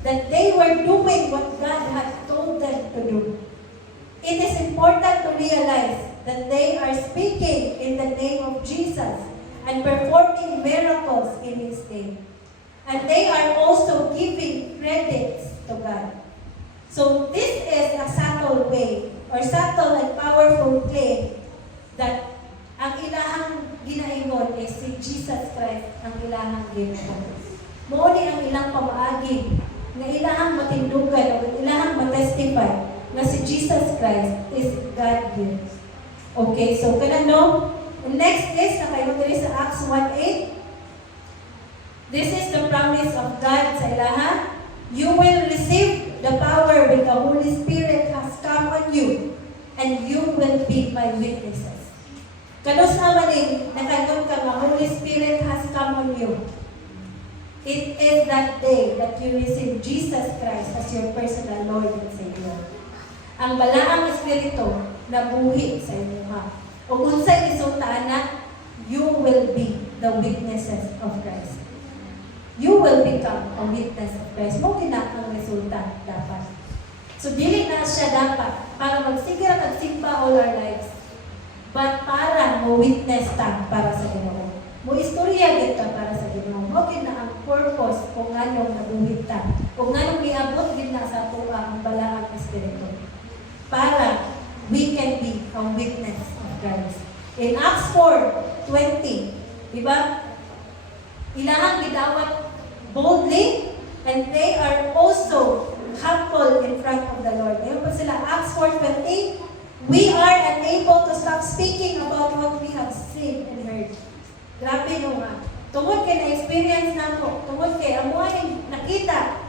that they were doing what God had told them to do. It is important to realize that they are speaking in the name of Jesus and performing miracles in His name. And they are also giving credits to God. So this is a subtle way or subtle and powerful claim that ang ilahang ginaingon is si Jesus Christ ang ilahang ginoo. Mao ni ang ilang pamaagi nga ilahang matindugan o ilahang matestify na si Jesus Christ is God here. Okay, so kana no? Next is, nakayo diri sa Acts 1:8. This is the promise of God sa ilaha. You will receive the power when the Holy Spirit has come on you, and you will be my witnesses. Kanos naman nakayon ka nga Holy Spirit has come on you. It is that day that you receive Jesus Christ as your personal Lord and Savior. Ang balaang espiritu na buhi sa imuha. O unsay resulta na, you will be the witnesses of Christ. You will become a witness of Christ. Mo na ang resulta dapat. So dili na siya dapat para magsigir at simba all our lives, but para mo witness ta para sa Ginoo. Mo istorya gid ta para sa Ginoo. Mo na ang purpose kung nganong nabuhit ta. Kung nganong niabot gid na sa tuwa ang balaang espiritu. Para we can be a witness of Christ. In Acts 4:20, di ba? Ilahang gidawat boldly, and they are also humble in front of the Lord. Ngayon pa sila, Acts 4:20, we are unable to stop speaking about what we have seen and heard. Grabe nyo nga. Tungod kay na-experience na ko, tungod kay amuan nakita,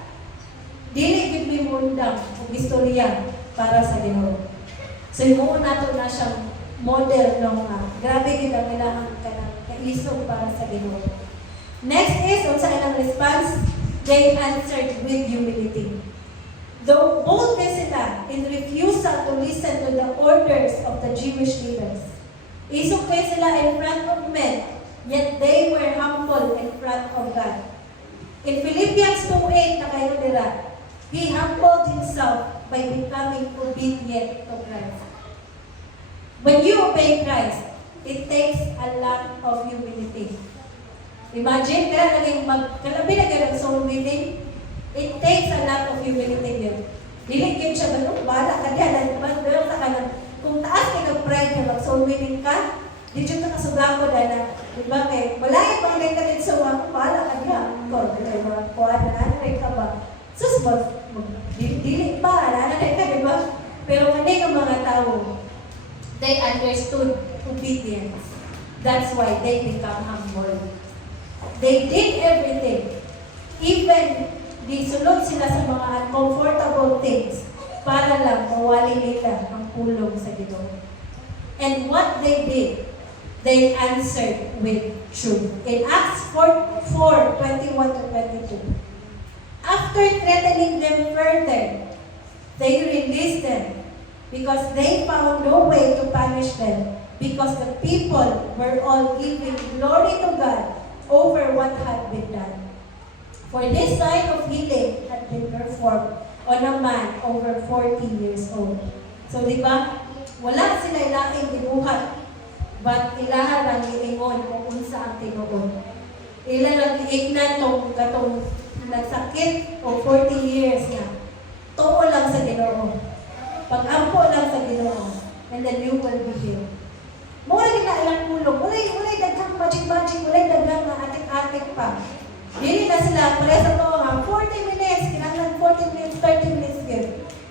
dili gid mi mundang og istorya para sa Ginoo. So yung nato na siyang model ng grabe gid ang ilang kanang kaisog para sa Ginoo. Next is unsa ilang response, they answered with humility. Though boldness sila in refusal to listen to the orders of the Jewish leaders. Isog kay sila in front of men, yet they were humble in front of God. In Philippians 2:8 nakayo dira, He humbled Himself by becoming obedient to Christ. When you obey Christ, it takes a lot of humility. Imagine, kaya naging kalabi na ganang soul winning, it takes a lot of humility yun. Niligid siya ba, wala ka diyan, pero sa kanan, kung taas ka ng-pride na mag-soul winning ka, di dyan ka kasublang ko na, diba kay, wala yung pang-lay ka din sa mga, wala ka diyan. Kung, diba, kuha na, ano ka ba? Sus, dili pa, nananay ka, diba? Pero hindi ng mga tao, they understood obedience. That's why they become humble. They did everything. Even Gisulod sila sa mga uncomfortable things para lang mawali nila ang pulong sa Ginoo. And what they did, they answered with truth. In Acts 4:21 to 22. After threatening them further, they released them because they found no way to punish them because the people were all giving glory to God over what had been done. For this sign of healing had been performed on a man over 40 years old. So, di ba? Wala sila ilaing gibuhat, but ilaha lang iingon kung unsa ang tinuod. Ila lang iignan tong katong nagsakit o 40 years na. Tuo lang sa Ginoo. Pag-ampo lang sa Ginoo. And then you will be healed. Mura gina ilang pulong. Walay daghang magic, walay daghang atik-atik pa. Dili na sila pare sa to nga 40 minutes, kinahanglan 40 minutes, 30 minutes yun.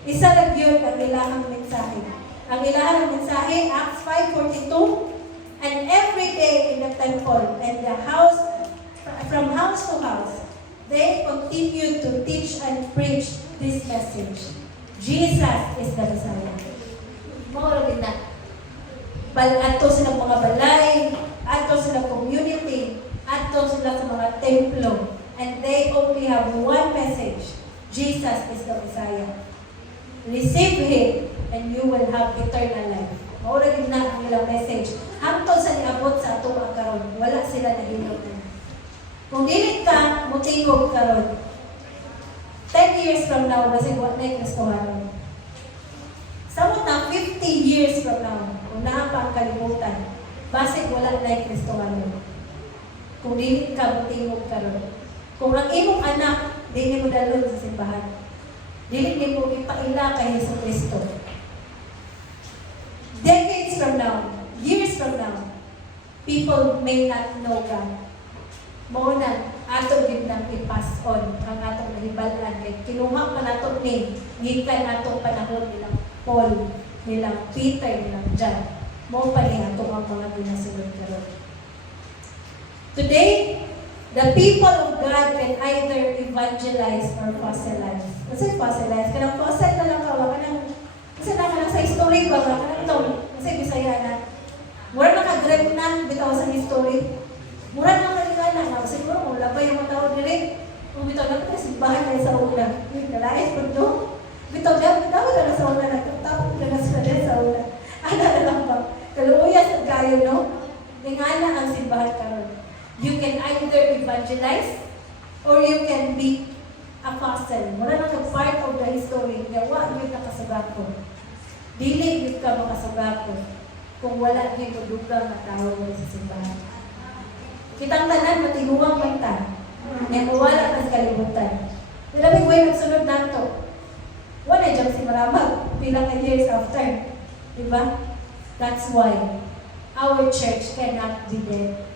Isa lang yun ang ilahang mensahe. Ang ilahang mensahe, Acts 5:42, and every day in the temple and the house, from house to house, they continued to teach and preach this message. Jesus is the Messiah. Mura din na. Ato silang mga balay, ato silang community, ato sila sa mga templo, and they only have one message: Jesus is the Messiah. Receive Him, and you will have eternal life. Maura din na ang ilang message. Hangtod sa niabot sa ato ang karon, wala sila nahilot na. Kung dili ka, mutingog karon. 10 years from now, basig what na yung Kristohanon. Samot na 50 years from now, kung naa pa ang kalimutan, basig wala na yung Kristohanon. Kung dili ka, mutingog karon. Kung ang imong anak, dili mo dalon sa simbahan. Dili mo ipaila kay Hesus Kristo. Decades from now, years from now, people may not know God. Mao na ato gid nang i-pass on ang atong nahibalan kay kinuha pa nato ni gikan atong panahon nilang Paul, nilang Peter, nilang John. Mao pa ni ato ang mga ginasunod karon. Today, the people of God can either evangelize or fossilize. Kasi fossilize, kanang fossil na lang kawa, kasi na sa history ba, kanang ito, kasi Bisaya na. Mura naka-grab na bitaw sa history. Mura na kaligana na, siguro kung labay yung mga tao direct, kung bitaw na ito, simbahan na sa una. Yung kalais po ito, bitaw na sa una, nagtapos na sila din sa una. Ana na lang ba? Kaluyas at kayo, no? Ngana ang simbahan karon. You can either evangelize or you can be apostle. Mura na part of the history. Yawa, yun nakasagako. Dili yun ka makasagako kung wala yun madugang na tao sa simbahan. Kitang tanan, matiguang kanta. May mawala ka sa kalibutan. Nilabing way nagsunod na ito. Wala dyan si Maramag. Pilang na years after. Diba? That's why our church cannot be dead.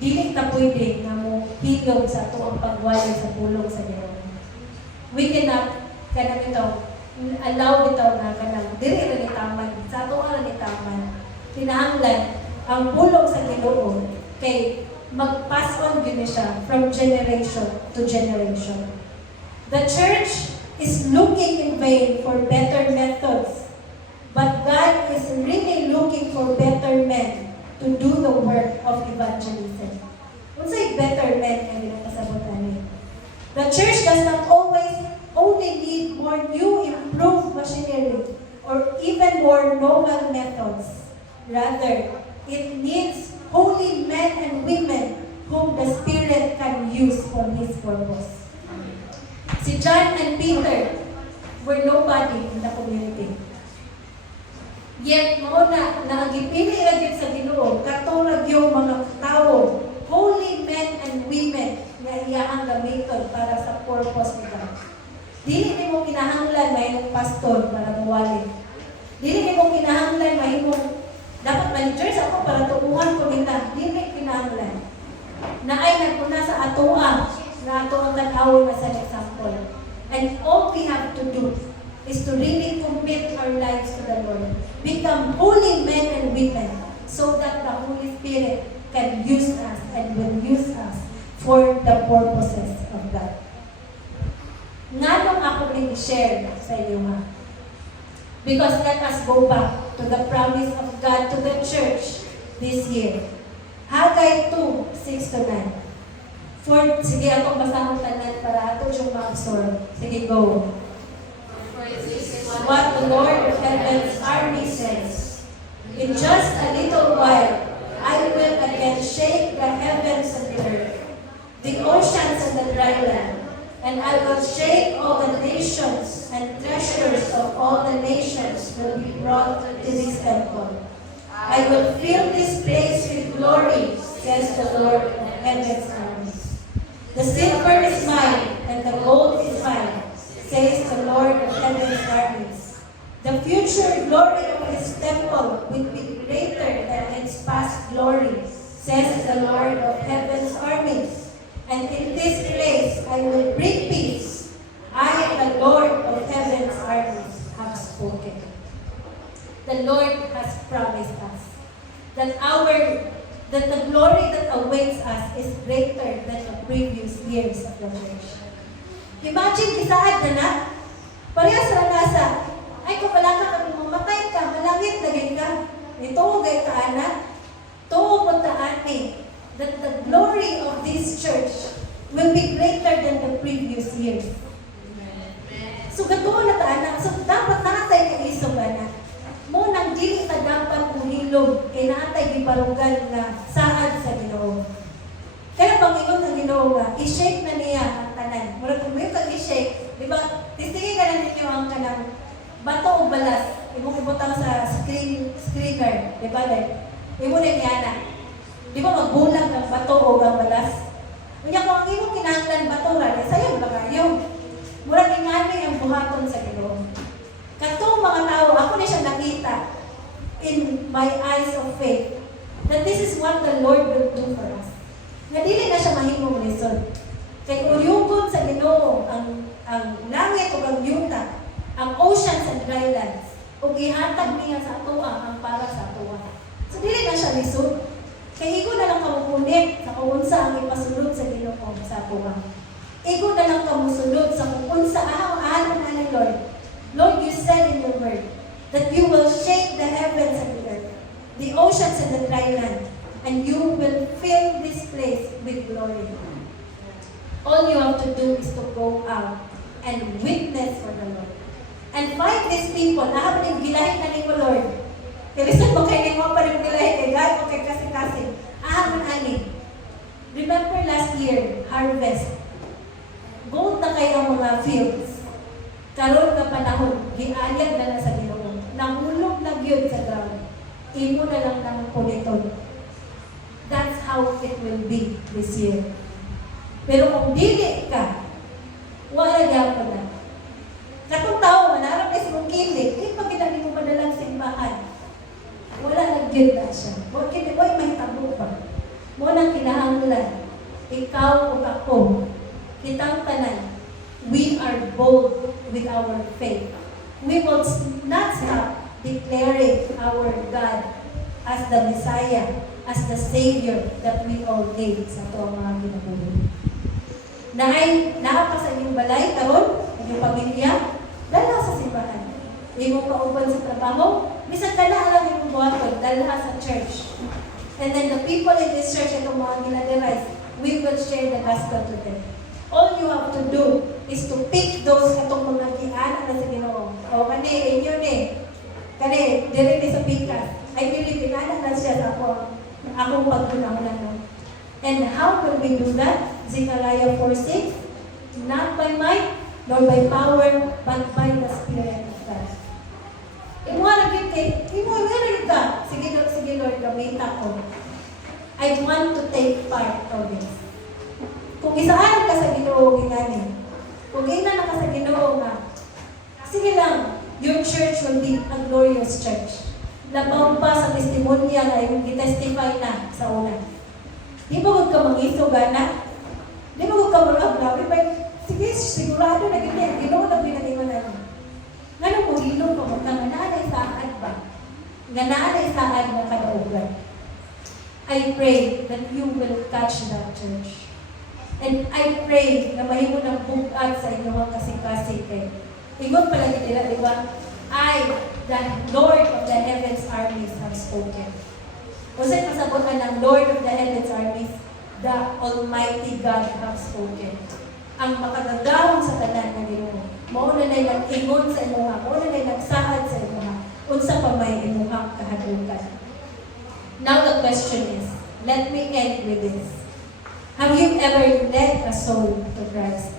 Dili ta pwede na mo hilom sa ito ang pagwala sa pulong sa Ginoo. We cannot, kanang ito, allow ito na kanang, dili na nitaman, sa ito ang nitaman. Tinahanglan, ang pulong sa Ginoo kay mag-pass on yun siya from generation to generation. The church is looking in vain for better methods, but God is really looking for better men to do the work of evangelism. Unsay better men ang ginakasabutan ni? The church does not always only need more new improved machinery or even more novel methods. Rather, it needs holy men and women whom the Spirit can use for His purpose. Si John and Peter were nobody in the community. Yet, mauna, nakagipili agad sa Ginoo, katulad yung mga tao, holy men and women na iyahang gamiton para sa purpose ni God. Dili ni mo kinahanglan mahimong pastor para mawali. Dili ni mo kinahanglan mahimong dapat managers ako para tukuhan ko nila. Dili kinahanglan. Na ay nagpuna sa atoa, na atoang tanawon na sa example. And all we have to do is to really commit our lives to the Lord. Become holy men and women so that the Holy Spirit can use us and will use us for the purposes of God. share sa inyo ha. Because let us go back to the promise of God to the church this year. Haggai 2:6-9. Sige, atong basahon tanan para ato yung ma-absorb. Sige, go. What the Lord of Heaven's army says, in just a little while, I will again shake the heavens and the earth, the oceans and the dry land, and I will shake all the nations, and treasures of all the nations will be brought to this temple. I will fill this place with glory, says the Lord of Heaven's armies. The silver is mine, and the gold is mine, says the Lord of Heaven's armies. The future glory of His temple will be greater than its past glory, says the Lord of Heaven's armies. And in this place I will bring peace. I, the Lord of Heaven's armies, have spoken. The Lord has promised us that the glory that awaits us is greater than the previous years of the church. Imagine, isaad na na, parehas ra nasa, ay kung wala ka kami mamatay ka, malangit lagay ka, ito gay ka anak, tuo mo taani, that the glory of this church will be greater than the previous years. So gatuon na taana, so dapat natay ka isog anak. Mo nang dili ta dapat umilog kay naatay gibarugan nga saad sa Ginoo. Kaya pangingon ang Ginoo nga i-shake na niya ang tanan. Murag kung may i-shake, di ba? Tistingin ka na ninyo ang kanang bato o balas. Imong ibutang sa screener, di ba? Imo na niya na. Di ba magbulag ang bato o ang balas? Kanya kung ang imong kinahanglan bato ra, sayo ba kayo? Murag ingani ang buhaton sa Ginoo. Katong mga tao, ako na siya nakita in my eyes of faith that this is what the Lord will do for us. Nga dili na siya mahimong lesson. Kay uyugon sa Ginoo ang langit o ang yuta, ang oceans and dry lands, o gihatag niya sa atoa ang para sa atoa. So dili na siya lisod. Kay igo na lang kamukunit sa kung unsa ang ipasulod sa Ginoo sa atoa. Igo na lang kamusulod sa kung unsa ahang na ni Lord. Lord, you said in your word that you will shake the heavens and the earth, the oceans and the dry land, and you will fill this place with glory. All you have to do is to go out and witness for the Lord. And find these people. Ahap ng gilahin na ni mo, Lord. Kalisan mo kayo mo pa rin gilahin kay God o kay kasi-kasi. Ahap ng ani. Remember last year, harvest. Gold na kayo ang mga fields. Karon nga panahon, giayad na lang sa Ginoo. Nahulog na gyud sa ground. Imo na lang ng puliton. That's how it will be this year. Pero kung dili ka, wala gyapon na. Katong tao manarap is mong kilig, di pa ginani mo madalang simbahan. Wala na gyud na siya. Mo kini boy mahitabo pa. Mo nang kinahanglan. Ikaw ug ako, kitang tanan, we are bold with our faith. We will not stop declaring our God as the Messiah, as the Savior that we all need sa ito ang mga ginabuhi. Naapa sa inyong balay, karon, inyong pamilya, dala sa simbahan. Imong kauban sa trabaho, misang dala lang imong buhaton, dala sa church. And then the people in this church, itong mga ginaderize, we will share the gospel to them. All you have to do is to pick those katong mga giana na sa Ginoo. O kani inyo ni. Kani diri ni sa pikas. I believe inana na siya sa akong pagkunahon no. And how will we do that? Zechariah 4:6. Not by might nor by power but by the Spirit of God. Imo ra gyud kay imo ra ka. Sige Lord, gamita ko. I want to take part of this. Kung isaan ka sa Ginoo gingani, kung ina na ka sa Ginoo nga, sige lang, your church will be a glorious church. Labaw pa sa testimonya na yung gitestify na sa una. Di ba huwag ka mangisog, anak? Di ba huwag ka grabe ba? Sige, sigurado na ganyan. Ginoo na pinaningon natin. Nga nung mulino ko, nga nanay saad ba? Nga nanay saad na kadaugan. I pray that you will touch that church. And I pray na mahimo ng bugat sa inyong kasing-kasing kay Ingon pala nila, di ba? I, the Lord of the heavens armies have spoken. Kung saan masabot ka ng Lord of the heavens armies, the Almighty God have spoken. Ang makagagawang sa tanan na Ginoo. Mauna na nag-ingon sa imuha, mauna na nagsaad sa imuha, unsa pa may imuhang kahadukan. Now the question is, let me end with this. Have you ever led a soul to Christ?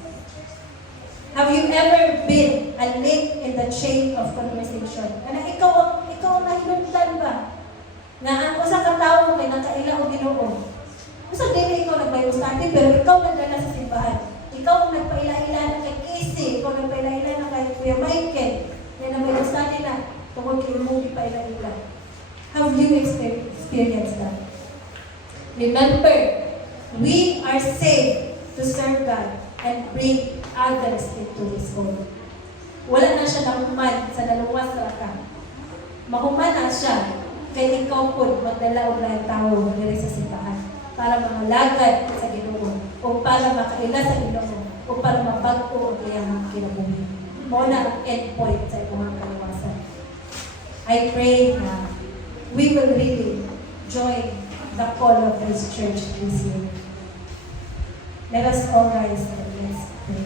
Have you ever been a link in the chain of conversation? Ano, ikaw ang nahinundan ba? Na ang usa ka tawo kay nakaila o Ginoo. Usa dili ikaw nagbayo sa atin, pero ikaw nagdala sa simbahan. Ikaw ang nagpaila-ila na kay Casey, ikaw nagpaila-ila na kay Kuya Michael, na nagbayo sa atin na tungkol kay mo paila-ila. Have you experienced that? Remember, we are saved to serve God and bring others into His fold. Wala na siya nahuman sa naluwas sa ka. Mahuman na siya kay ikaw po magdala og laing tawo diri sa simbahan para mangalagad sa Ginoo o para makaila sa Ginoo o para mabag-o ang iyang kinabuhi. Mao na ang end point sa imong kalawasan. I pray na we will really join the call of this church this year. Let us all rise and let's pray.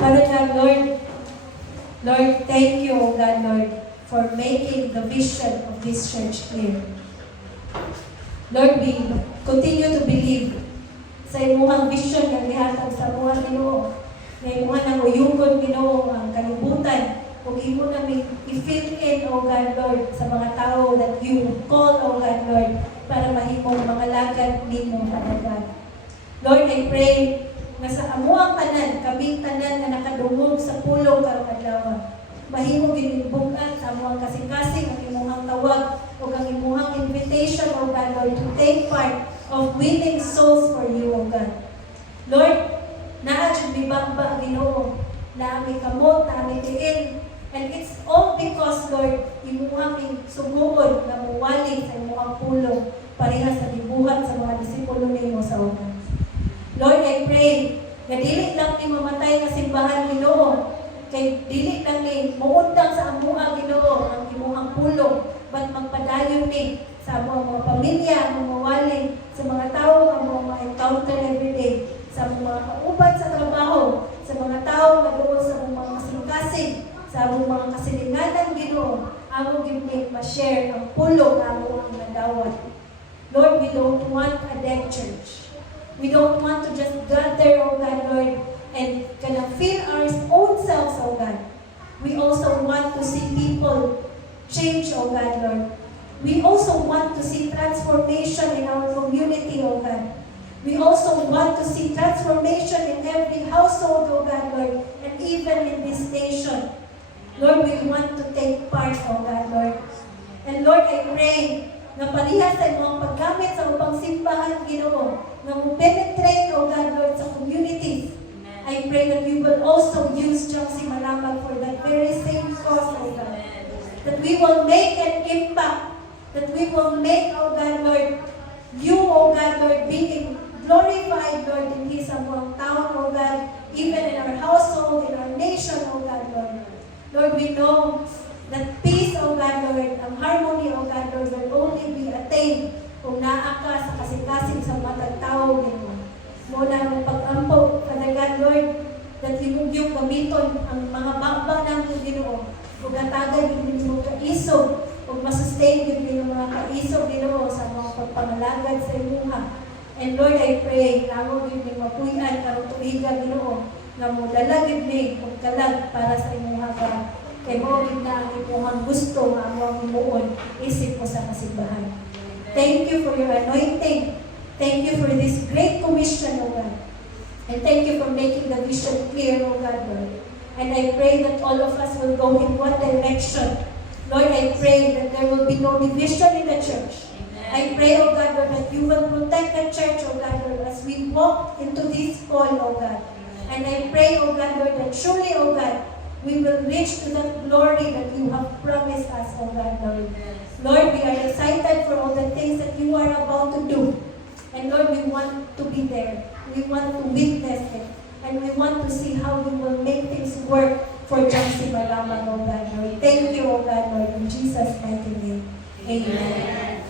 Father God, Lord, thank you, O God, Lord, for making the vision of this church clear. Lord, we continue to believe sa imuhang vision nga gihatag sa imuhang Ginoo. Na imuhang nang uyugon Ginoo ang kalibutan o imo namin i-fill in, O God, Lord, sa mga tao that you call, O God, Lord, para mahimong mga lagad nimo, Father God. Lord, I pray nga sa amuang tanan, kaming tanan nga nakadungog sa pulong karong adlaw. Mahimo ginibug-an sa amuang kasing-kasing ang imuhang tawag o ang imuhang invitation, O God, Lord, to take part of winning souls for you, O God. Lord, naadjud mi bamba Ginoo, na ami kamot, na ami tiil, and it's all because, Lord, imuhang suguod na muwali sa imuhang pulong pareha sa gibuhat sa mga disipulo nimo sa una. Lord, I pray na dili lang ni mamatay nga simbahan Ginoo, kay dili lang ni muundang sa amuha Ginoo ang imuhang pulong, but magpadayon ni sa mga pamilya, ang mawali, sa mga tao ang mga encounter every day, sa mga kauban sa trabaho, sa mga tao na doon sa mga kasing-kasing, sa mga kasilinganan Ginoo, amo gid ma-share ang pulong amo ang nadawat. Lord, we don't want a dead church. We don't want to just gather, O God, Lord, and kind of feel our own selves, O God. We also want to see people change, O God, Lord. We also want to see transformation in our community, O God. We also want to see transformation in every household, O God, Lord, and even in this nation. Lord, we want to take part, O God, Lord. And Lord, I pray na parihas sa imong paggamit sa upang simbahan, Ginoo, na mo-penetrate, O God, Lord, sa communities. I pray that you will also use Chelsea Malamag for that very same cause, O God. That we will make an impact. That we will make, O God, Lord, you, O God, Lord, being glorified, Lord, in His among town, O God, even in our household, in our nation, O God, Lord. Lord, we know that peace, O God, Lord, ang harmony, O God, Lord, will only be attained kung naa ka sa kasing-kasing sa matag tao, Ginoo. Muna ang pag-ampo, Father God, Lord, that yung gamiton ang mga baba ng Ginoo, kung natagan yung mga kaisog, kung masustain yung mga kaisog, Ginoo, sa mga pagpangalagad sa imuha. And Lord, I pray, ako yung mapuyan, karong tuiga, Ginoo, na mo dalagid ni kung kalag para sa imuha ka. Kay mo na ang imuhang gusto nga ang imuon, isip mo sa kasimbahan. Thank you for your anointing. Thank you for this great commission, O God. And thank you for making the vision clear, O God, Lord. And I pray that all of us will go in one direction. Lord, I pray that there will be no division in the church. I pray, O God, Lord, that you will protect the church, O God, Lord, as we walk into this call, O God. And I pray, O God, Lord, that truly, O God, we will reach to that glory that you have promised us, O God, Lord. Lord, we are excited for all the things that you are about to do. And Lord, we want to be there. We want to witness it. And we want to see how we will make things work for Jamsi Malamang, O God, Lord. Thank you, O God, Lord. In Jesus' mighty name. Amen.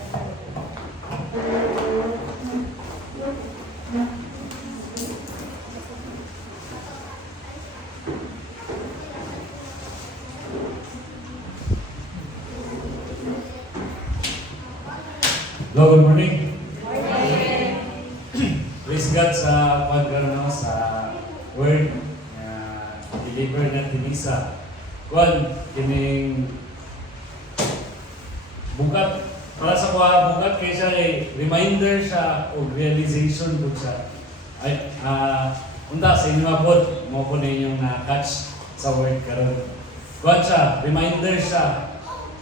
Hello, good morning. Praise God sa pagkarano sa word na deliver na tinisa. Kuan, kining bukat, para sa kuha bukat kaya siya ay reminder siya o realization po siya. Ay, unta sa inyo abot, mo po na inyong na-catch sa word karon. Kuan siya, reminder siya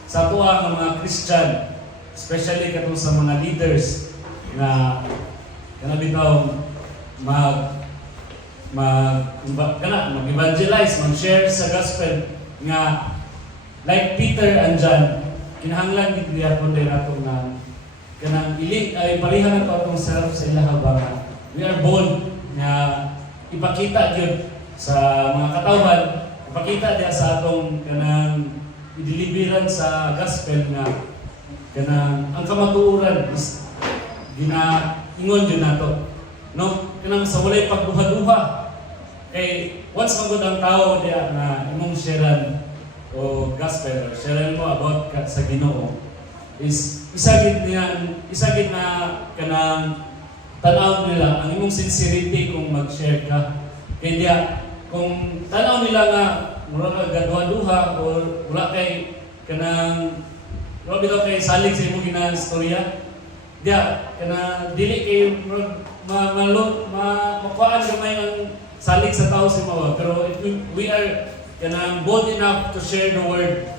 sa tuwa ng mga Christian, especially katong sa mga leaders na bitaw mag-evangelize, mag-share sa gospel nga like Peter and John, kinahanglan gid niya kun din atong na kanang ilig ay parihan nato atong self sa ilang habangan. We are bold nga ipakita gyud sa mga katawhan, ipakita diya sa atong kanang i-deliveran sa gospel nga kanang ang kamatuoran is ginaingon yun nato, no? Kanang sa walay pagduha-duha kay once magud ang tao diya na imong sharean o gospel or sharean mo about sa Ginoo is isagid na kanang tanaw nila ang imong sincerity kung mag-share ka. Kay diya kung tanaw nila nga mura ka gaduha-duha or wala kay kanang wala bitaw kay salig sa imong ginastorya, diya kana dili kay makuhaan gamay ang salig sa tao si mawa. Pero if we are kanang bold enough to share the word,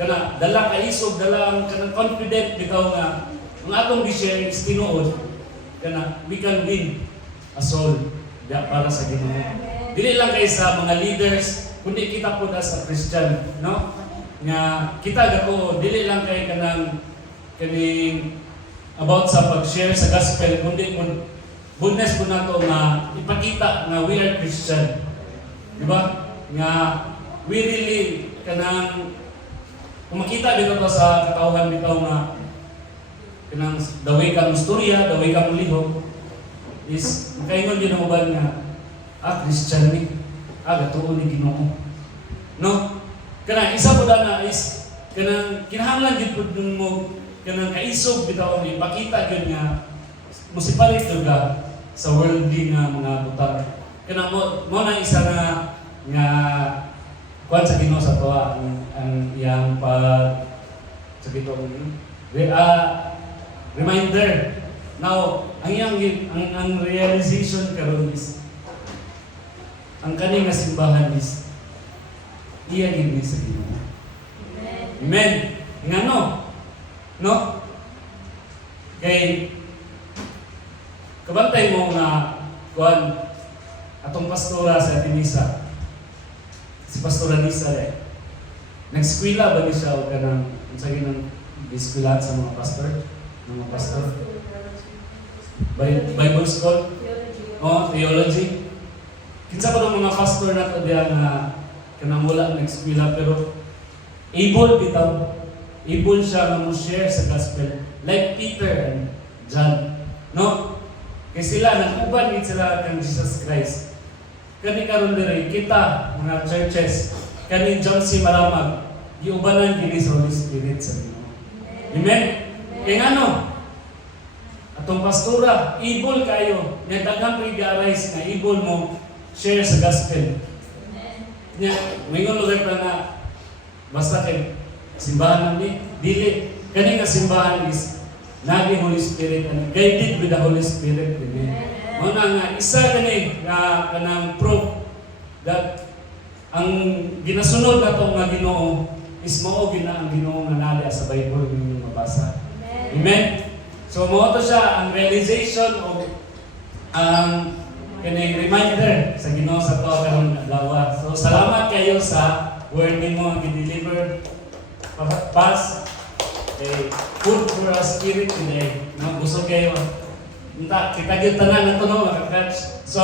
kana dala ka isog, dala ang kanang confident bitaw nga ang atong gi-share is tinuod, kana we can win a soul diya para sa Ginoo. Dili lang kay sa mga leaders, kundi kita pud as a Christian, no? Nga kita gato dili lang kay kanang kaning about sa pag-share sa gospel, kundi boldness po nato nga ipakita nga we are Christian. Di ba? Nga we really kanang kung makita dito to sa katawhan bitaw nga kanang daway kang istorya, daway kang lihok is makaingon din ang uban nga Christian ni gatuon ni Ginoo. No? Kanang isa po na is kanang kinahanglan gid pud mo kanang kaisog bitaw ni ipakita gyud nga musipalit ka sa worldly nga mga butang. Kanang mo na isa nga kuan sa Ginoo sa tuwa ang iyang pag sa bitong reminder. Now, ang realization karon is ang kani nga simbahan is iya gid sa Ginoo. Amen. Ngano? No? Kay kabantay mo nga kuan atong pastora sa Tinisa. Si Pastora Nisa nag-eskwela ba ni siya o kanang unsa ginang eskwela sa mga pastor? Mga pastor? Bible school? Theology. Kinsa pa ng mga pastor nato diya nga kanang wala nag-eskwela pero able siya nga mo-share sa gospel like Peter and John, no? Kaya sila nag-uban gid sila kang Jesus Christ. Kani karon diri kita mga churches kani Jamsi Malamag giubanan kini sa Holy Spirit sa Ginoo. Amen. Kay ngano? Atong pastora able kayo nga daghang pre-arise nga able mo share sa gospel. Nya mingon lugar pa na basta kay simbahan ni dili kani nga simbahan is naging Holy Spirit and guided with the Holy Spirit. Amen. Muna nga isa kani nga kanang proof that ang ginasunod nato nga Ginoo is mao gina ang Ginoo nga nali sa Bible ninyong mabasa. Amen. So mao to siya ang realization o ang kani reminder sa Ginoo sa tuwa karon adlaw. So salamat kayo sa word nimo ang gi-deliver pass food for our spirit today. No, busog kayo. Kita gyud tanan nato no mga catch. So,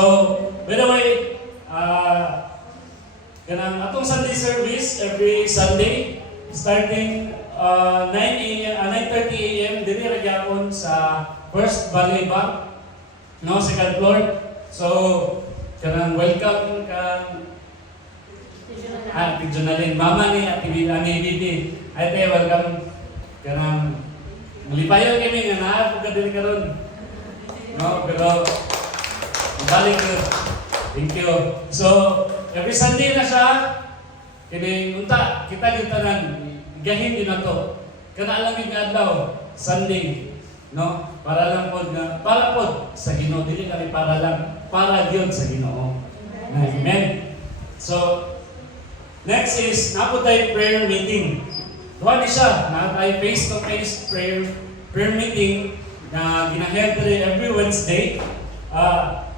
by the way, kanang atong Sunday service every Sunday starting 9:30 a.m. diri ra gyapon sa First Valley Bank, no, second floor. So, kanang welcome kang Jonalyn, mama ni Ate Bibi. Ay te, welcome. Kanang malipayon kami nga naa ka diri karon. No, pero balik ko. Thank you. So, every Sunday na siya, kini unta kita gyud tanan gahin din nato. Kana lang gyud adlaw Sunday, no? Para lang pod nga para pod sa Ginoo, dili kami para lang, para gyud sa Ginoo. Amen. So, next is napod tayo prayer meeting. Duha ni siya, na tayo face-to-face prayer meeting na ginaheld every Wednesday.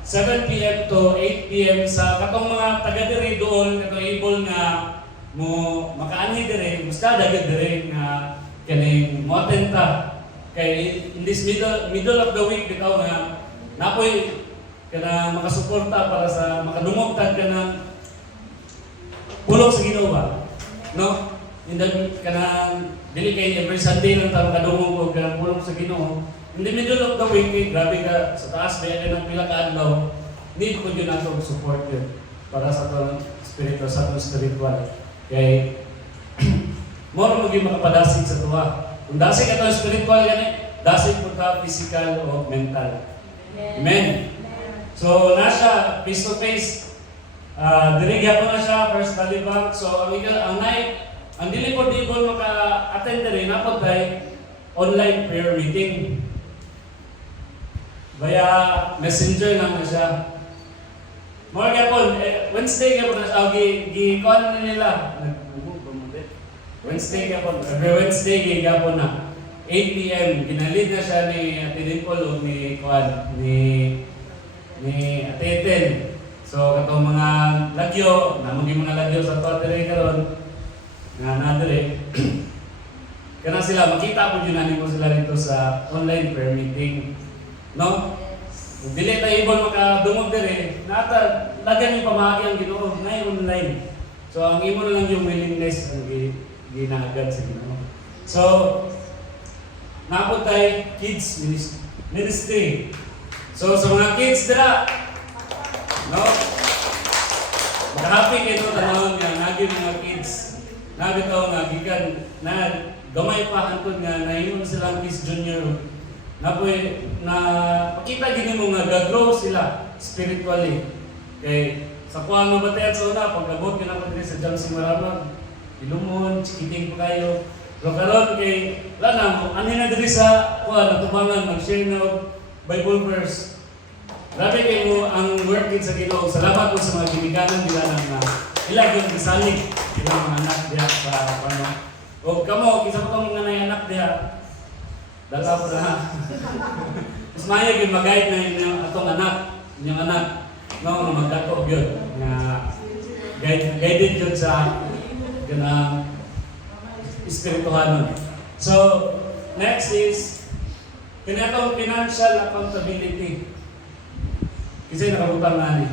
7 p.m. to 8 p.m. sa katong mga taga diri doon katong able nga mo makaanhi diri musta dagad diri nga kaning mo atenta kay in this middle of the week bitaw nga napoy kana makasuporta para sa makadungog tag kana pulong sa Ginoo ba, no? Hindi kanang dili kay every Sunday lang ta makadungog og kanang pulong sa Ginoo. In the middle of the week, grabe ka sa taas, may ng pila ka adlaw, need ko yun nato support yun para sa itong spiritual, sa itong spiritual. Kaya, more mo yung makapadasig sa tuwa. Kung dasig ka itong spiritual yan dasig po ka physical o mental. Amen. So, nasa face to face, dirigya po na siya, First Valley Bank. So, ang dili po di po maka-attend rin, napod tayo online prayer meeting. Via messenger lang na siya. More gapon, Wednesday gapon na siya, gi-kuhan na nila. Wednesday gapon, every Wednesday gapon na. 8 p.m. Ginalid na siya ni Ate Dimple o ni Kuhan, ni Ate Eten. So, katong mga lagyo, namang mga lagyo sa tuwa karon nga nadire. Kana sila, makita po yun nanin mo sila rito sa online prayer meeting. No? Kung dili tayo ibon makadungog dire, nata lagyan yung pamahagi ang Ginoo ngay online. So ang imo na lang yung willingness ang ginagad sa Ginoo. So napod tayo kids ministry. So sa mga kids dira, no? Happy kayo tanawon nga naging mga kids. Nabitaw nga gikan na gamay pa hantod nga nahimong silang kids junior. Na pakita gini mo nga gagrow sila spiritually. Kay sa kuha nga batayan sa una, pag-abot ka na sa Jamsi Maramag, ilumon, chikiting pa kayo. Pero karon kay, wala na mo, anhin na diri sa kuha, natubangan, mag-share na Bible verse. Grabe kayo mo ang working sa Ginoo. Salamat po sa mga giniganan nila na ilag yung gisalig ilang mga anak diya sa ano. O kamo, kisa ko mga anak diya, dala po na. Mas mayag yung mag-guide na yung atong anak, inyong anak, no, magdako yun, na guided yun sa ganang espirituhanon. So, next is, kinatong financial accountability. Kasi nakabutang na ni.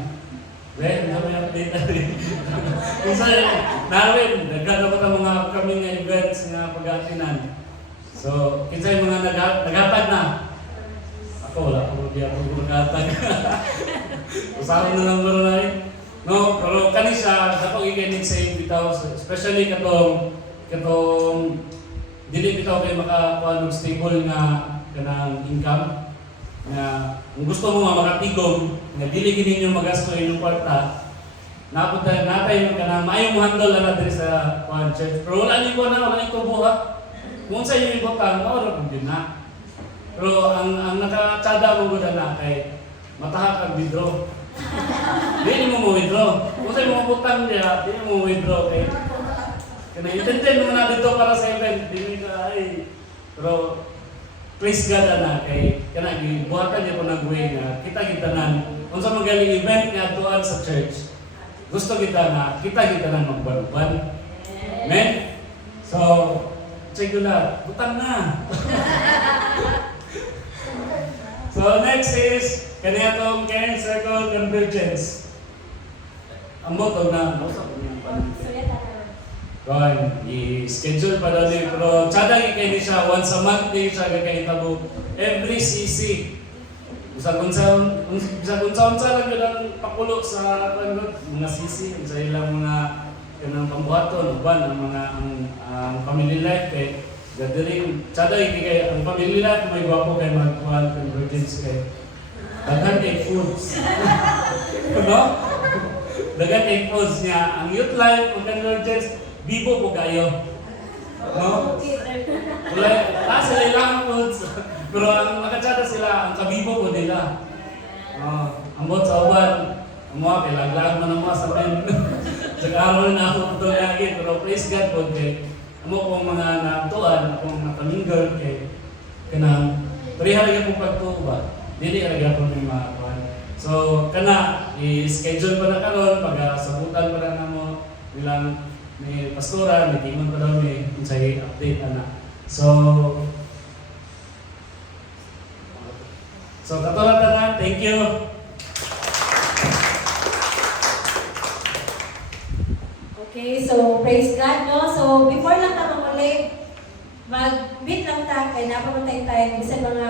Well, may update na rin. Kasi, narin, nagkatapat ang mga upcoming events na pag-atinan. So, kinsa yung mga naghatag na? Ako, wala ko di ako naghatag. Usahan na lang baro na rin. No, pero kanisa, ako ikinig sa iyo bitaw, especially katong dili bitaw kayo makakuha ng stable na kanang income. Na kung gusto mo makatigom, na dili gini ninyo magasto inyong kwarta, napunta natay yung kanang maayong handle na diri sa church. Pero wala niyo na, wala niyo buha. Kung sa inyo ibutang, maura kung din na. Pero ang nakatsada mo gud na kay mataha kag withdraw. Di mo withdraw. Kung sa mga butang diya, di mo withdraw kay kana intended mo na dito para sa event, di ka ay. Pero praise God na kay kana gibuhatan niya ko nagway nga kita nan unsa man gali event nga tuan sa church. Gusto kita na kita nan magbaruban. Amen? So, check ko na. Butang na. So, next is, kanya itong Cairn Circle Convergence. Ang moto na, nausap ko niya pa. Kuhan, i-schedule pa daw niya. Pero, tsada ikay ni siya, once a month din siya gagahitabo. Every CC. Bisa kunsa lang yun ang pakulo sa mga CC. Sa ilang mga kanang pambuhaton, uban, ang family life kay gathering. Tsada ikay, ang family life may gwapo kay magkuhan convergence kay daghan kay foods. No? Daghan kay foods niya. Ang youth life, ang convergence, bibo po kayo. No? Wala, sila ilang foods. Pero ang nakatsada sila, ang kabibo po nila. Ang bot sa uban, ang mga kailangan man ang mga sabihin. Sa araw na ako ito lagi, pero praise God po kay amo kong mga natuan, akong nakaminggal kay kanang parihalaga pong pagtuba. Dili halaga po may makakuan. So, kana, i-schedule pa na karon pag-sabutan pa na namo bilang may pastora, may timon pa daw may unsay update ana. So katulad na, thank you. Okay, so praise God, no? So before lang ta mamuli, mag-meet lang ta, kaya napamatay tayo, isa mga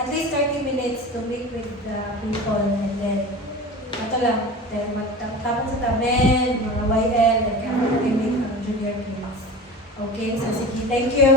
at least 30 minutes to meet with the people, and then ito lang, then magtapos sa tamen, mga YL, and kaya mag-meet ang junior kids. Okay, so sige, thank you.